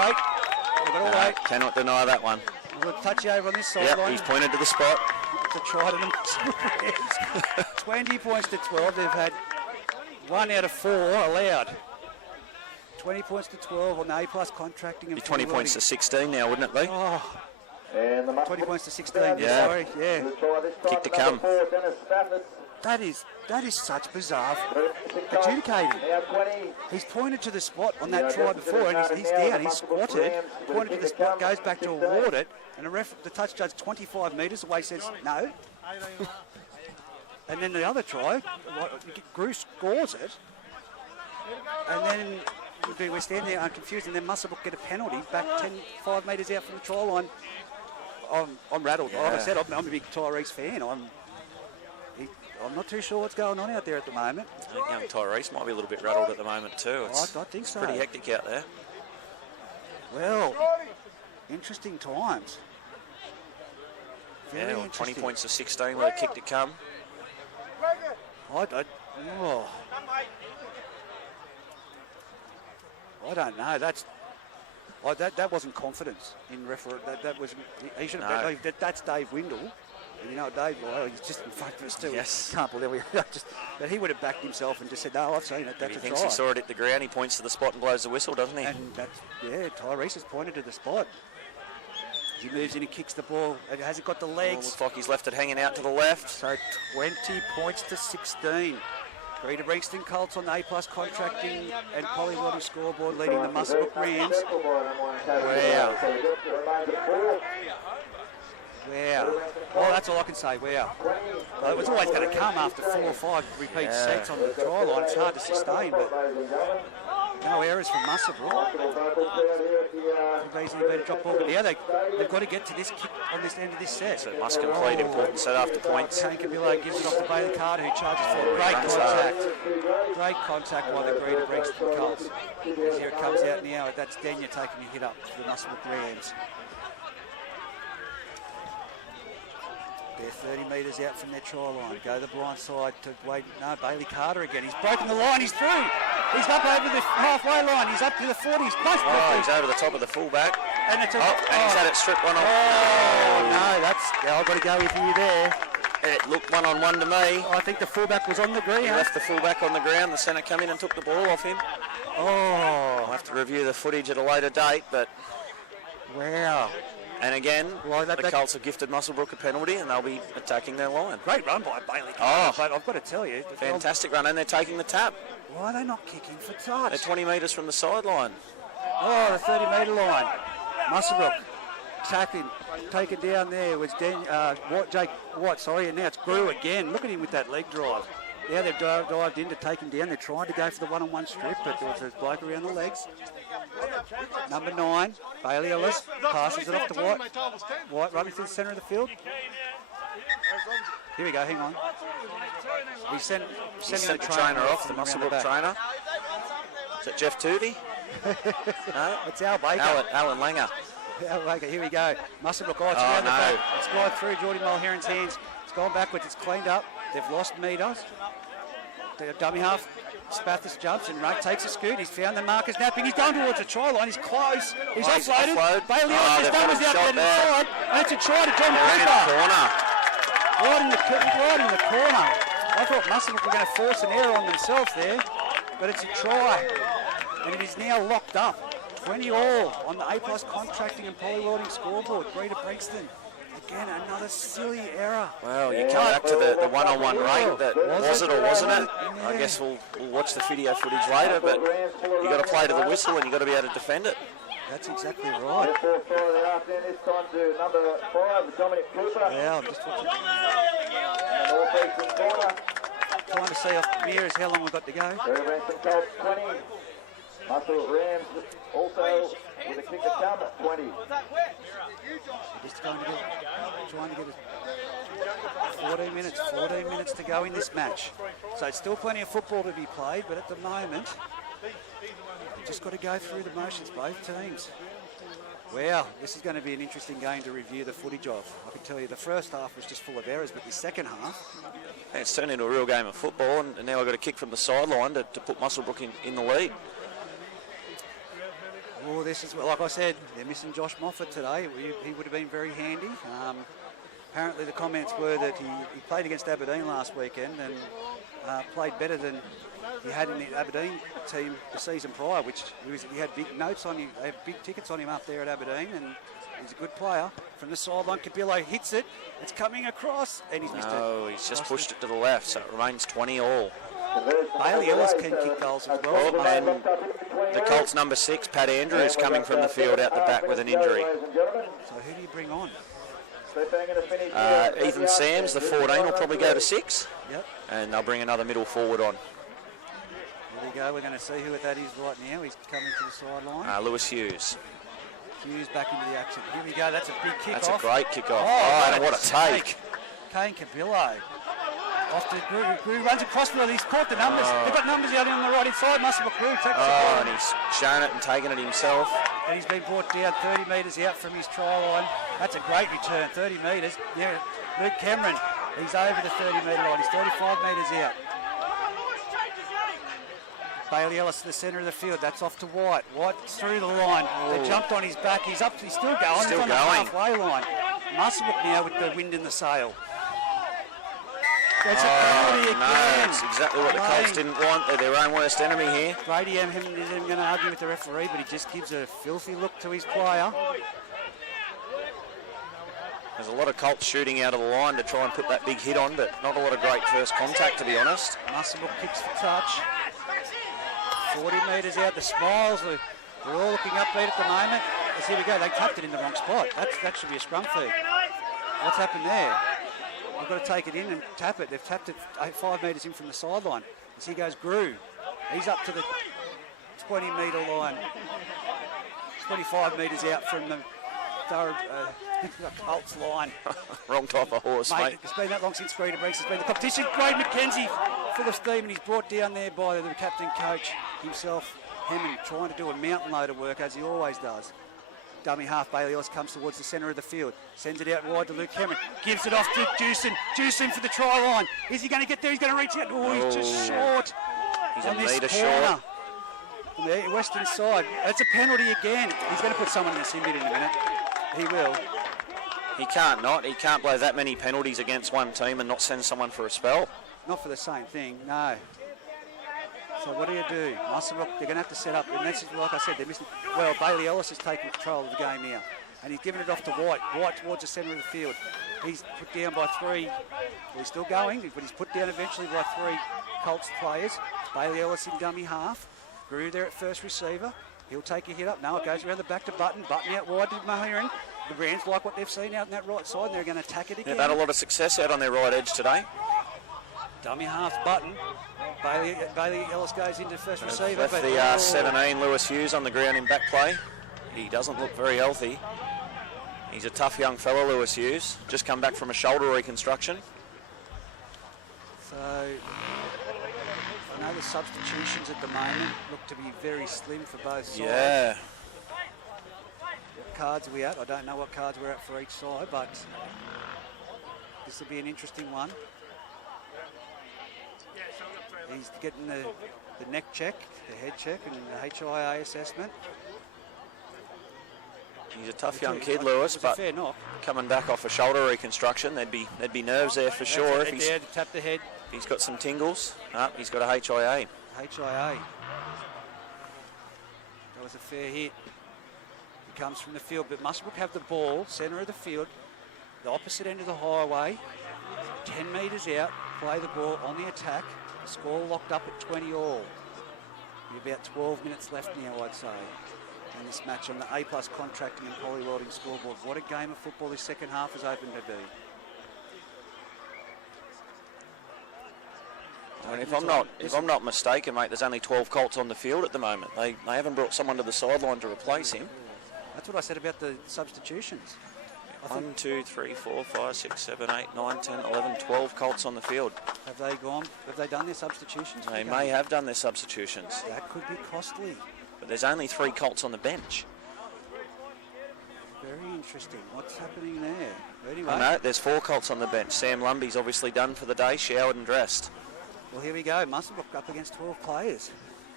wait. Cannot deny that one. We'll touch you over on this side. Yep, he's pointed to the spot. It's a try to them. 20 points to 12. They've had 1 out of 4 allowed. 20 points to 12 on the A+ contracting. Be 20 points to 16 now, wouldn't it be? Oh. 20 points to 16. Yeah. Sorry. Yeah. Kick to come. That is such bizarre adjudicating. He's pointed to the spot on that try before, and he's down. He's squatted, pointed to the spot, goes back to award it, and the touch judge 25 metres away says no. And then the other try, Grew scores it, and then we're standing there confused, and then Muswellbrook get a penalty back 5 metres out from the try line. I'm rattled. Yeah. Like I said, I'm a big Tyrese fan. I'm not too sure what's going on out there at the moment. I think young Tyrese might be a little bit rattled at the moment too. I think so. Pretty hectic out there. Well, interesting times. Very well, 20 interesting. points to 16 with a kick to come. I don't know. That wasn't confidence in referee. That was he should have. No. That's Dave Windle. And you know, Dave, he's just in front of us too. Yes. Can't believe but he would have backed himself and just said, "No, I've seen it. That's He a thinks try." he saw it hit the ground. He points to the spot and blows the whistle, doesn't he? And Tyrese has pointed to the spot. He moves in and kicks the ball. Has it got the legs? Looks like he's left it hanging out to the left. So 20 points to 16. Greta Brankston Colts on the A+ contracting and Polywildy scoreboard leading the Muswellbrook Rams. Wow. Well, that's all I can say. Wow. Well, it was always going to come after 4 or 5 repeat sets on the try line. It's hard to sustain, but no errors from Muswellbrook. Easily better drop ball, but yeah, they've got to get to this kick on this end of this set. So must complete important set after points. Kane Cabillo gives it off to Bailey Carter, who charges for great contact. Great contact by the Greta Brankston Colts. As here it comes out now, that's Denya taking a hit up for the Muswellbrook Rams. They're 30 metres out from their try line. Go the blind side to Wade. No, Bailey Carter again. He's broken the line. He's through. He's up over the halfway line. He's up to the 40s. He's over the top of the fullback. And it's he's had it stripped one off. I've got to go with you there. It looked one-on-one to me. I think the fullback was on the green. He left the fullback on the ground. The centre came in and took the ball off him. I'll have to review the footage at a later date, but... Wow. And again, the Colts have gifted Muswellbrook a penalty and they'll be attacking their line. Great run by Bailey Carter, but I've got to tell you... Fantastic run, and they're taking the tap. Why are they not kicking for touch? They're 20 metres from the sideline. The 30-metre line. Muswellbrook taken down there was Jake Watt, and now it's Grew again. Look at him with that leg drive. Yeah, they've dived in to take him down. They're trying to go for the one-on-one strip, but there was a bloke around the legs. Number 9, Bailey Ellis, passes it off to White. White running to the centre of the field. Here we go, hang on. He sent the trainer off, the Muswellbrook trainer. Is it Jeff Toothey? No, it's Al Baker. Alan Langer. Al Baker, here we go. Muswellbrook, it's around the back. It's gone through Geordie Mulherron's hands. It's gone backwards, it's cleaned up. They've lost metres. The dummy half, Spathis jumps and Rugg takes a scoot. He's found the markers napping. He's gone towards the try line. He's close. He's offloaded. Bailey Ellis just was out there to the side. And it's a try to John Greta. Right in the corner. I thought Muswellbrook were going to force an error on themselves there, but it's a try. And it is now locked up. 20 all on the A+ contracting and poly welding scoreboard. Greta Brankston. Again, another silly error. Well, you come back to the one-on-one rate. That was it or wasn't it? Yeah. I guess we'll watch the video footage later, but you got to play to the whistle and you got to be able to defend it. That's exactly right. This time to number 5, Dominic Cooper. Yeah, I'm just watching. Northeastern corner. Trying to see off mirrors how long we've got to go. Greta Brankston Colts 20. Muscle Rams also with a kick to come at 20. Just trying to get it. 14 minutes to go in this match. So it's still plenty of football to be played, but at the moment, you've just got to go through the motions, both teams. Wow, this is going to be an interesting game to review the footage of. I can tell you the first half was just full of errors, but the second half... And it's turned into a real game of football, and now I've got a kick from the sideline to put Muswellbrook in the lead. Oh, this is, like I said, they're missing Josh Moffat today. He would have been very handy. Apparently the comments were that he played against Aberdeen last weekend and played better than he had in the Aberdeen team the season prior, which he had big notes on him, they had big tickets on him up there at Aberdeen, and he's a good player. From the sideline, Cabillo hits it, it's coming across, and he's missed it. No, he's just pushed it to the left, so it remains 20 all. Bailey Ellis can kick goals as well. And the Colts number 6, Pat Andrews, coming from the field out the back with an injury. So who do you bring on? Ethan Sams, the 14, will probably go to 6. Yep. And they'll bring another middle forward on. There we go, we're going to see who that is right now. He's coming to the sideline. Lewis Hughes. Hughes back into the action. Here we go, that's a big kick-off. That's a great kick-off. Oh, and what a take. Kane Cabillo. Off to Grew, runs across the he's caught the numbers. They've got numbers out on the right inside. Muswellbrook Grew takes and he's shown it and taken it himself. And he's been brought down 30 metres out from his try line. That's a great return, 30 metres. Yeah, Luke Cameron, he's over the 30-metre line. He's 35 metres out. Bailey Ellis to the centre of the field. That's off to White. White through the line. They jumped on his back. He's up. He's still going. He's on the halfway line. Muswellbrook now with the wind in the sail. That's a penalty again. No, that's exactly what the Colts didn't want. They're their own worst enemy here. Brady isn't going to argue with the referee, but he just gives a filthy look to his player. There's a lot of Colts shooting out of the line to try and put that big hit on, but not a lot of great first contact, to be honest. Muswellbrook kicks the touch. 40 metres out. The Smiles are all looking upbeat at the moment. Let's here we go. They tapped it in the wrong spot. That should be a scrum feed. What's happened there? I've got to take it in and tap it. They've tapped it 5 metres in from the sideline. As he goes, Grew. He's up to the 20-metre line. 25 metres out from the Colts line. Wrong type of horse, mate. It's been that long since Greta Brankston's been in the competition. Grade McKenzie full of steam, and he's brought down there by the captain coach himself, Hammond, trying to do a mountain load of work, as he always does. Dummy half, Bailey Ellis comes towards the centre of the field. Sends it out wide to Luke Cameron. Gives it off to Jewson. Jewson for the try line. Is he going to get there? He's going to reach out. Oh, he's just short. He's on a this metre corner. short. On the western side. That's a penalty again. He's going to put someone in the sin bin in a minute. He will. He can't not. He can't blow that many penalties against one team and not send someone for a spell. Not for the same thing, no. So what do you do? Muswellbrook, they're going to have to set up, and that's like I said, they're missing. Well, Bailey Ellis is taking control of the game now, and he's giving it off to White. White towards the centre of the field. He's put down by 3. Well, he's still going, but he's put down eventually by 3 Colts players. Bailey Ellis in dummy half. Grew there at first receiver. He'll take a hit up. No, it goes around the back to Button. Button out wide to Mahiran. The Rams like what they've seen out in that right side, and they're going to attack it again. They've had a lot of success out on their right edge today. Dummy half Button. Bailey Ellis goes into first receiver. Left the 17, Lewis Hughes, on the ground in back play. He doesn't look very healthy. He's a tough young fellow, Lewis Hughes. Just come back from a shoulder reconstruction. So, I know the substitutions at the moment look to be very slim for both sides. Yeah. What cards are we at? I don't know what cards we're at for each side, but this will be an interesting one. He's getting the neck check, the head check, and the HIA assessment. He's a tough young kid, Lewis, but fair knock. Coming back off a shoulder reconstruction, there'd be nerves there for sure. If he's tap the head. He's got some tingles. He's got a HIA. HIA. That was a fair hit. He comes from the field, but Muswellbrook have the ball, centre of the field. the opposite end of the highway, 10 metres out, play the ball on the attack. The score locked up at 20 all. About 12 minutes left now, I'd say, in this match on the A+ Contracting and Poly Welding scoreboard. What a game of football this second half is open to be. And if I'm not mistaken, mate, there's only 12 Colts on the field at the moment. They haven't brought someone to the sideline to replace him. That's what I said about the substitutions. 1, 2, 3, 4, 5, 6, 7, 8, 9, 10, 11, 12 Colts on the field. Have they gone? Have they done their substitutions? They may have done their substitutions. That could be costly. But there's only 3 Colts on the bench. Very interesting. What's happening there? Anyway. I know, there's 4 Colts on the bench. Sam Lumby's obviously done for the day, showered and dressed. Well, here we go. Muswellbrook up against 12 players.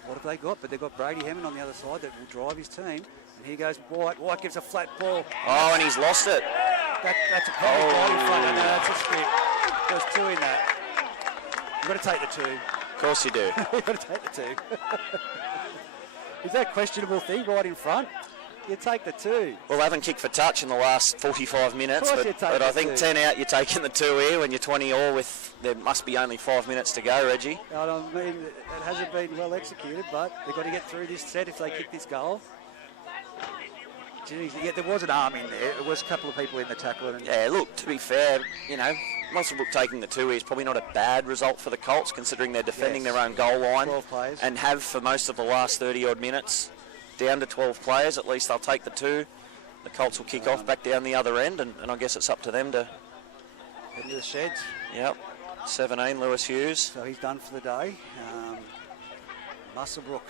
What have they got? But they've got Brady Hammond on the other side that will drive his team. And here goes White. White gives a flat ball. Oh, and he's lost it. That's a penalty right in front. No, that's a strip. There's 2 in that. You've got to take the 2. Of course you do. You've got to take the 2. Is that a questionable thing right in front? You take the 2. Well, they haven't kicked for touch in the last 45 minutes, but I think 2. 10 out, you're taking the 2 here when you're 20 all with, there must be only 5 minutes to go, Reggie. I mean, it hasn't been well executed, but they've got to get through this set if they kick this goal. Jeez, yeah, there was an arm in there. There was a couple of people in the tackle. And yeah, look, to be fair, you know, Muswellbrook taking the 2 is probably not a bad result for the Colts, considering they're defending their own goal line 12 players. And have for most of the last 30-odd minutes. Down to 12 players, at least they'll take the 2. The Colts will kick off back down the other end, and I guess it's up to them to... Into the sheds. Yep, 17, Lewis Hughes. So he's done for the day. Muswellbrook.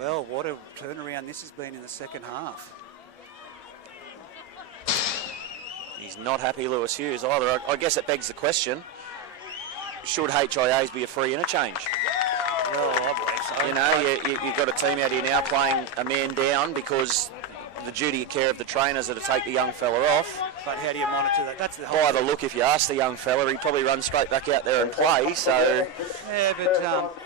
Well, what a turnaround this has been in the second half. He's not happy, Lewis Hughes, either. I guess it begs the question, should HIAs be a free interchange? Well, I believe so. You know, you've got a team out here now playing a man down because the duty of care of the trainers are to take the young fella off. But how do you monitor that? That's the whole By the look, if you ask the young fella, he'd probably run straight back out there and play. So, yeah, but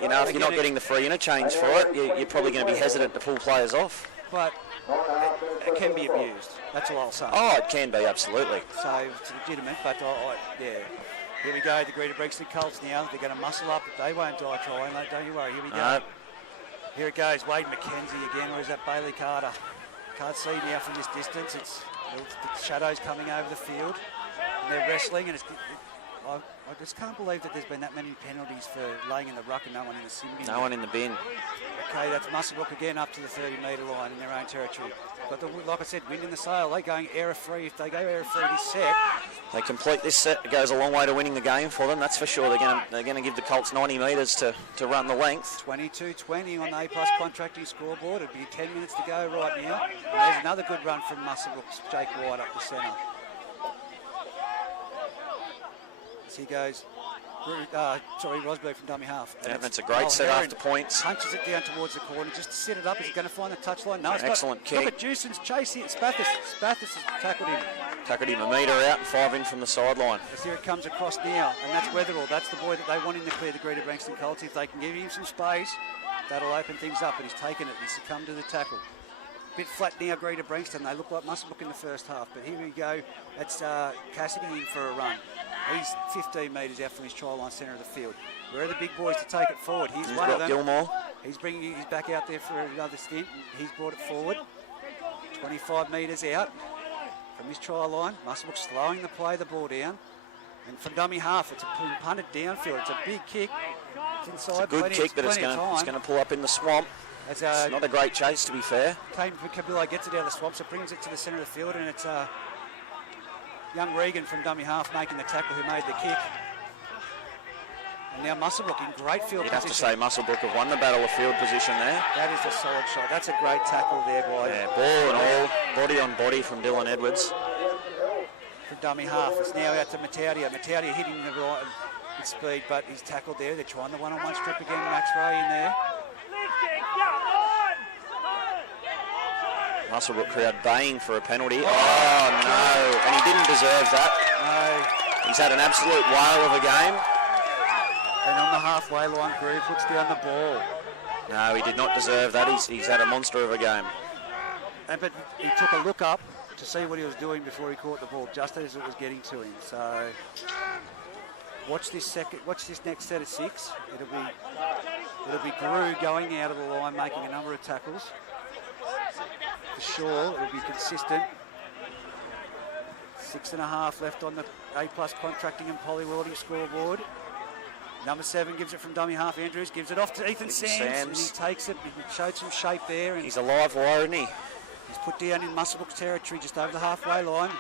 you know, if you're not getting the free interchange for it, you're probably going to be hesitant to pull players off. But it can be abused. That's all I'll say. Oh, it can be, absolutely. So it's legitimate, but yeah. Here we go, the Greta Brixton Colts now. They're going to muscle up, but they won't die trying. Don't you worry. Here we go. Here it goes. Wade McKenzie again. Or is that Bailey Carter? Can't see now from this distance. It's the shadows coming over the field. And they're wrestling, and I just can't believe that there's been that many penalties for laying in the ruck and no one in the sin bin. No one in the bin. Okay, that's Muswellbrook again up to the 30-metre line in their own territory. But like I said, wind in the sail. They're going error-free. If they go error-free this set, they complete this set. It goes a long way to winning the game for them. That's for sure. They're going to give the Colts 90 metres to run the length. 22-20 on the A+ Contracting scoreboard. It'll be 10 minutes to go right now. And there's another good run from Muswellbrook's Jake White up the centre. As he goes, Rosberg from dummy half. Yeah, that's a great set after points. Punches it down towards the corner just to set it up. Is he going to find the touchline? No, it's excellent kick. Look at Jewson's chasing it. Spathis has tackled him. Tackled him a metre out and 5 in from the sideline. As here it comes across now, and that's Weatherall. That's the boy that they want in the clear, the Greta Brixton Colts. If they can give him some space, that'll open things up, and he's taken it. He's succumbed to the tackle. Bit flat now, Greta Brixton. They look like Muswellbrook in the first half, but here we go. That's Cassidy in for a run. He's 15 metres out from his try line centre of the field. Where are the big boys to take it forward? He's one of them. Gilmore. He's back out there for another stint. He's brought it forward. 25 metres out from his try line. Muswellbrook slowing the play, the ball down. And from dummy half, it's punted downfield. It's a big kick. It's inside. It's a good kick, but it's going to pull up in the swamp. It's not a great chase, to be fair. Kabila gets it out of the swamp, so brings it to the centre of the field, and it's young Regan from dummy half making the tackle who made the kick. And now Muswellbrook in great field position. You'd have to say Muswellbrook have won the battle of field position there. That is a solid shot. That's a great tackle there by... Yeah, ball and all, body on body from Dylan Edwards. From dummy half, it's now out to Mataudia. Mataudia hitting the right with speed, but he's tackled there. They're trying the one-on-one strip again. Max Ray in there. Muswellbrook crowd baying for a penalty. Oh, no. And he didn't deserve that. No. He's had an absolute whale of a game. And on the halfway line, Groove puts down the ball. No, he did not deserve that. He's had a monster of a game. But he took a look up to see what he was doing before he caught the ball, just as it was getting to him. So watch this next set of 6. It'll be Grew going out of the line, making a number of tackles. For sure, it'll be consistent. 6.5 left on the A+ contracting and poly welding scoreboard. Number 7 gives it from dummy half. Andrews gives it off to Ethan Sams. And he takes it. He showed some shape there. And he's a live wire, isn't he? He's put down in Muswellbrook's territory, just over the halfway line.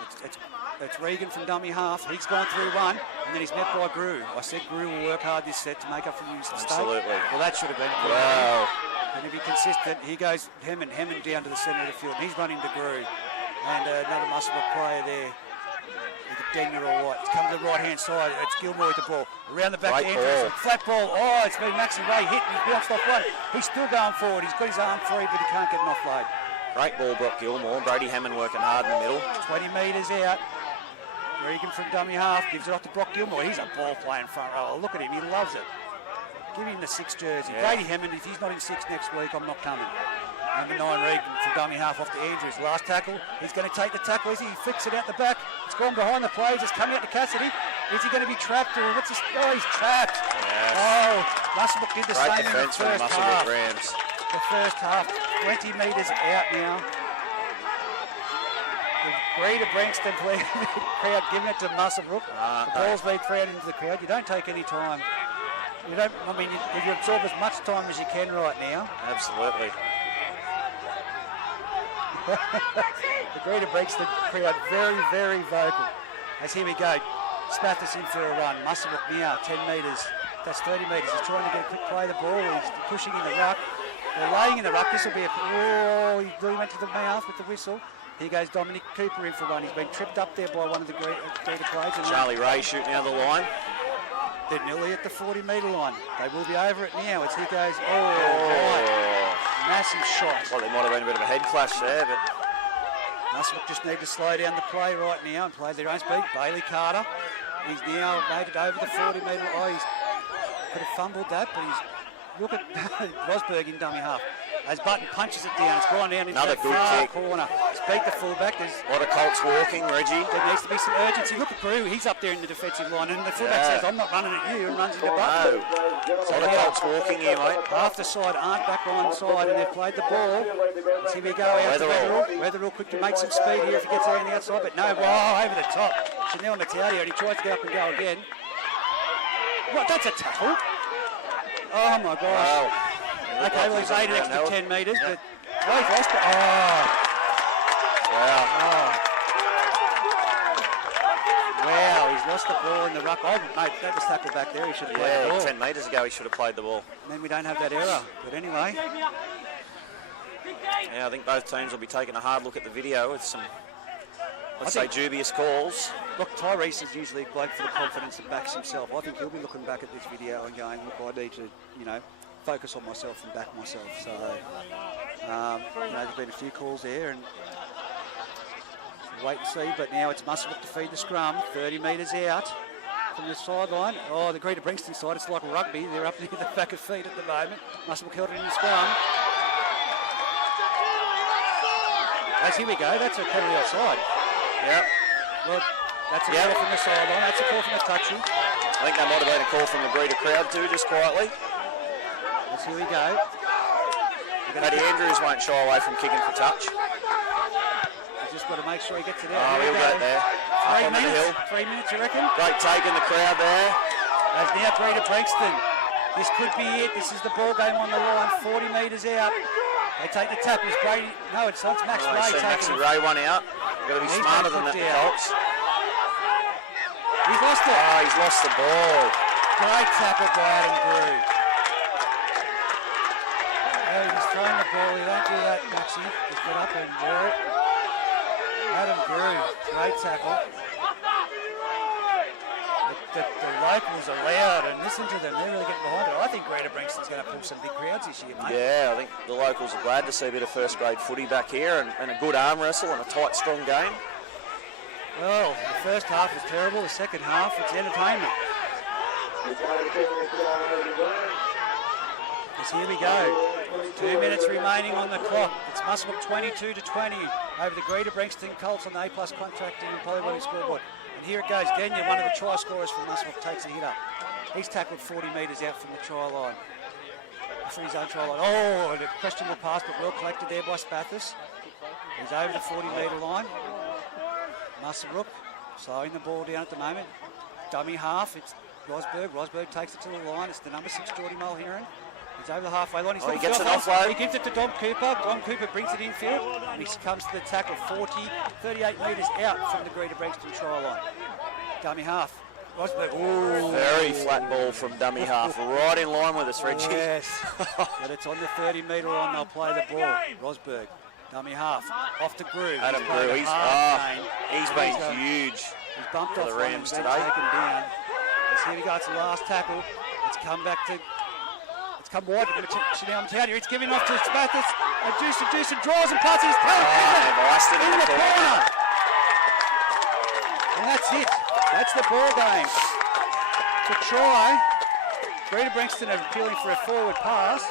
It's Regan from dummy half. He's gone through one, and then he's met by Grew. I said Grew will work hard this set to make up for his mistake. Absolutely. Well, that should have been it. Wow. And if he's consistent, he goes Hemming down to the centre of the field. And he's running to Grew. And another Muswellbrook player there. Degner all right. It's come to the right-hand side. It's Gilmore with the ball. Around the back to Andrews. Flat ball. Oh, it's been Maxi Ray hit. He's bounced off one. He's still going forward. He's got his arm free, but he can't get an offload. Great ball, Brock Gilmore. Brady Hammond working hard in the middle. 20 metres out. Regan from dummy half gives it off to Brock Gilmore. He's a ball playing front row. Look at him. He loves it. Give him the 6 jersey. Yeah. Brady Hammond, if he's not in 6 next week, I'm not coming. Number 9, Regan from dummy half off to Andrews. Last tackle. He's going to take the tackle. He flicks it out the back. It's gone behind the players. It's coming out to Cassidy. Is he going to be trapped or what's this? Oh, he's trapped. Yes. Oh, Muswellbrook did the same in the first half. Rams. The first half. 20 metres out now. The Greta Brankston crowd giving it to Muswellbrook. The ball's being thrown into the crowd. You don't take any time. You absorb as much time as you can right now. Absolutely. The Greta Brankston crowd very, very vocal. As here we go. Spathis in for a run. Muswellbrook now 10 metres. That's 30 metres. He's trying to get a quick play of the ball. He's pushing in the ruck. They're laying in the ruck. This will be he really went to the mouth with the whistle. Here goes Dominic Cooper in for a run. He's been tripped up there by one of the Greta players. Charlie Ray shooting out the line. They're nearly at the 40-metre line. They will be over it now as he goes, right. Massive shot. Well, there might have been a bit of a head clash there, but Muswellbrook just need to slow down the play right now and play their own speed. Bailey Carter, he's now made it over the 40-metre. Oh, he's could have fumbled that, but look at Rosberg in dummy half. As Button punches it down, it's gone down into another that good far kick. corner. Speak the fullback. There's a lot of Colts walking, Reggie. There needs to be some urgency. Look at Grew. He's up there in the defensive line, and the fullback says, "I'm not running at you," and runs into Button. No. A lot of Colts walking here, mate. Half the side aren't back on side, and they've played the ball. Let's see we go out to Weatherall. Weatherall quick to make some speed here if he gets around the outside, but no, over the top. Chanel Natalia, and he tries to go up and go again. What? That's a tackle. Oh my gosh. Wow. Okay, well he's 8 extra 10 metres, but he's lost it. Oh. Wow. Wow, he's lost the ball in the ruck. Oh, mate, that was tackled back there. He should have played the ball. 10 metres ago he should have played the ball. And then we don't have that error. But anyway. Yeah, I think both teams will be taking a hard look at the video with some, let's say, dubious calls. Look, Tyrese is usually a bloke for the confidence that backs himself. I think he'll be looking back at this video and going, look, I need to, focus on myself and back myself. So, there's been a few calls there and wait and see. But now it's Muswellbrook to feed the scrum. 30 metres out from the sideline. Oh, the Greta Brankston side, it's like rugby. They're up near the back of feet at the moment. Muswellbrook held it in the scrum. As here we go. That's a penalty offside. Yep. Well, that's a call from the sideline. That's a call from the touchy. I think that might have been a call from the Greta crowd too, just quietly. Here we go. Paddy Andrews won't shy away from kicking for touch. He's just got to make sure he gets it out. Oh, he'll get there. 3 minutes. 3 minutes, you reckon? Great take in the crowd there. As now Greta Brankston. This could be it. This is the ball game on the line. 40 metres out. They take the tackles. Brady. No, it's Max Ray taking Maxi Ray one out. Got to be smarter than that, the Colts. He's lost it. Oh, he's lost the ball. Great tackle by Adam Grew. Oh, he's throwing the ball. He won't do that, Maxi. Just get up and do it. Adam Grew. Great tackle. The locals are loud, and listen to them. They're really getting behind it. I think Greta Brankston's going to pull some big crowds this year, mate. Yeah, I think the locals are glad to see a bit of first-grade footy back here and a good arm wrestle and a tight, strong game. Well, the first half was terrible. The second half, it's entertainment. As here we go. 2 minutes remaining on the clock. It's Muswellbrook 22-20 over the Greta Brankston Colts on the A+ contracting and polybody scoreboard. And here it goes. Genya, one of the try scorers from Muswellbrook, takes a hit up. He's tackled 40 metres out from the try line. Free zone try line. Oh, a questionable pass, but well collected there by Spathis. He's over the 40-metre line. Muswellbrook slowing the ball down at the moment. Dummy half. It's Rosberg. Rosberg takes it to the line. It's the number 6 Geordie Mulheron. He's over the halfway line. He gets an offload. He gives it to Dom Cooper. Dom Cooper brings it infield. And he comes to the tackle 38 metres out from the Greta Brankston try line. Dummy half. Rosberg. Ooh. Very flat ball from dummy half. Right in line with us, Reggie. Yes. But it's on the 30-metre line. They'll play the ball. Rosberg. Dummy half. Off to Grew. Adam Grew. He's been huge. He's bumped for off the one Rams and today. taken down. Let's see, we got the last tackle. It's come back to. It's come wide to Chanel Mountaineer. It's giving off to Spathis. And Deuce draws and passes his tail. In the corner. And that's it. That's the ball game. To try. Greta Brankston are appealing for a forward pass.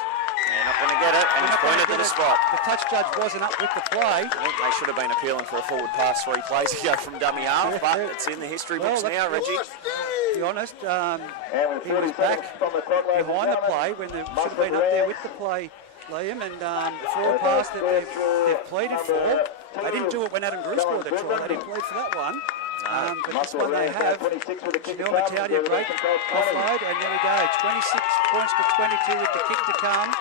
They're not going to get it, and he's pointed to the spot. The touch judge wasn't up with the play. I think they should have been appealing for a forward pass 3 plays ago from dummy half, but it's in the history books now, Reggie. To be honest, he was back behind the play when they should have been up there with the play, Liam, and the forward pass that they've pleaded for. They didn't do it when Adam Grew scored the try. They didn't plead for that one. But this one they have. Chanel Mountaineer, great offload, and there we go. 26 points to 22 with the kick to come.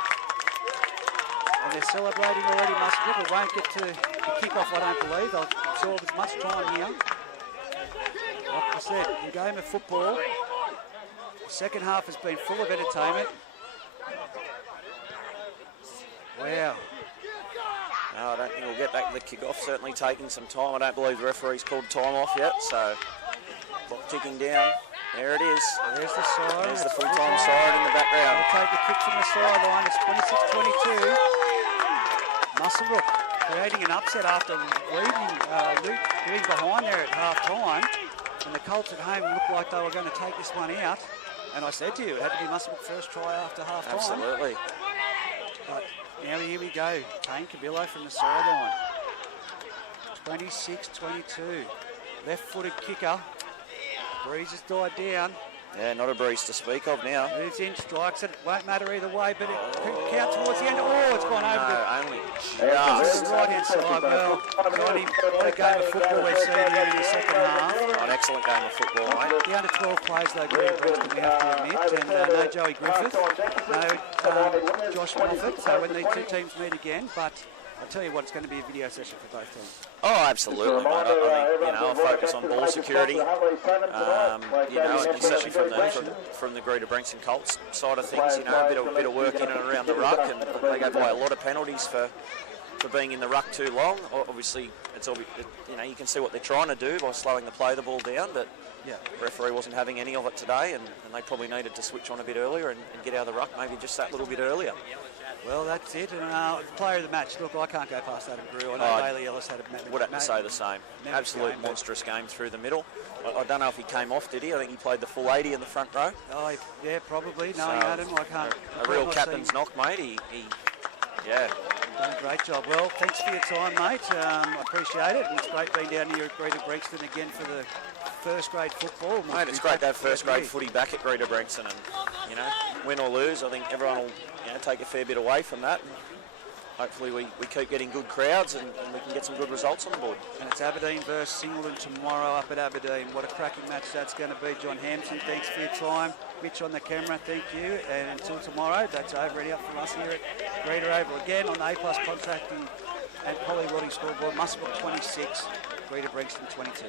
And they're celebrating already, Muswellbrook. It won't get to the kick-off, I don't believe. They'll absorb as much time here. Like I said, the game of football, the second half has been full of entertainment. Wow. No, I don't think we'll get back to the kick-off. Certainly taking some time. I don't believe the referee's called time off yet, so clock ticking down. There it is. There's the siren. There's the full-time siren in the background. They'll take the kick from the sideline. It's 26-22. Muswellbrook creating an upset after leading behind there at half-time. And the Colts at home looked like they were going to take this one out. And I said to you, it had to be Muswellbrook first try after half-time. Absolutely. But now here we go. Kane Cabillo from the sideline. 26-22. Left-footed kicker. Breeze has died down. Yeah, not a breeze to speak of now. Moves in, strikes it. Won't matter either way, but it could count towards the end. Oh, it's gone over only the right-hand side. Well, Johnny, what a game of football we've seen here in the second half. An excellent game of football, mate. The under-12 players, though, Greta Brankston, we have to admit. And no Joey Griffith, no Josh Moffat. So when these two teams meet again, but I'll tell you what, it's going to be a video session for both teams. Oh, absolutely, mate. I think, I'll focus on ball security, and certainly from the Greta Brankston Colts side of things, a bit of work in and around the ruck, and they gave away a lot of penalties for being in the ruck too long. Obviously, you can see what they're trying to do by slowing the ball down, but the referee wasn't having any of it today, and they probably needed to switch on a bit earlier and get out of the ruck maybe just that little bit earlier. Well, that's it. And player of the match, look, I can't go past Adam Grew. I know Bailey Ellis had a match. Would have to say the same. Absolute monstrous game through the middle. I don't know if he came off, did he? I think he played the full 80 in the front row. Oh, yeah, probably. Knowing Adam, I can't. A real captain's knock, mate. He done a great job. Well, thanks for your time, mate. I appreciate it. It's great being down here at Greta Brankston again for the first grade football. Mate, it's great to have first grade footy back at Greta Brankston, and win or lose, I think everyone will take a fair bit away from that. And hopefully we keep getting good crowds and we can get some good results on the board. And it's Aberdeen versus Singleton tomorrow up at Aberdeen. What a cracking match that's going to be. John Hampson, thanks for your time. Mitch on the camera, thank you. And until tomorrow, that's over and out from us here at Greta Oval again on the A+ contracting and polywooding scoreboard. Muswellbrook 26, Greta Brankston 22.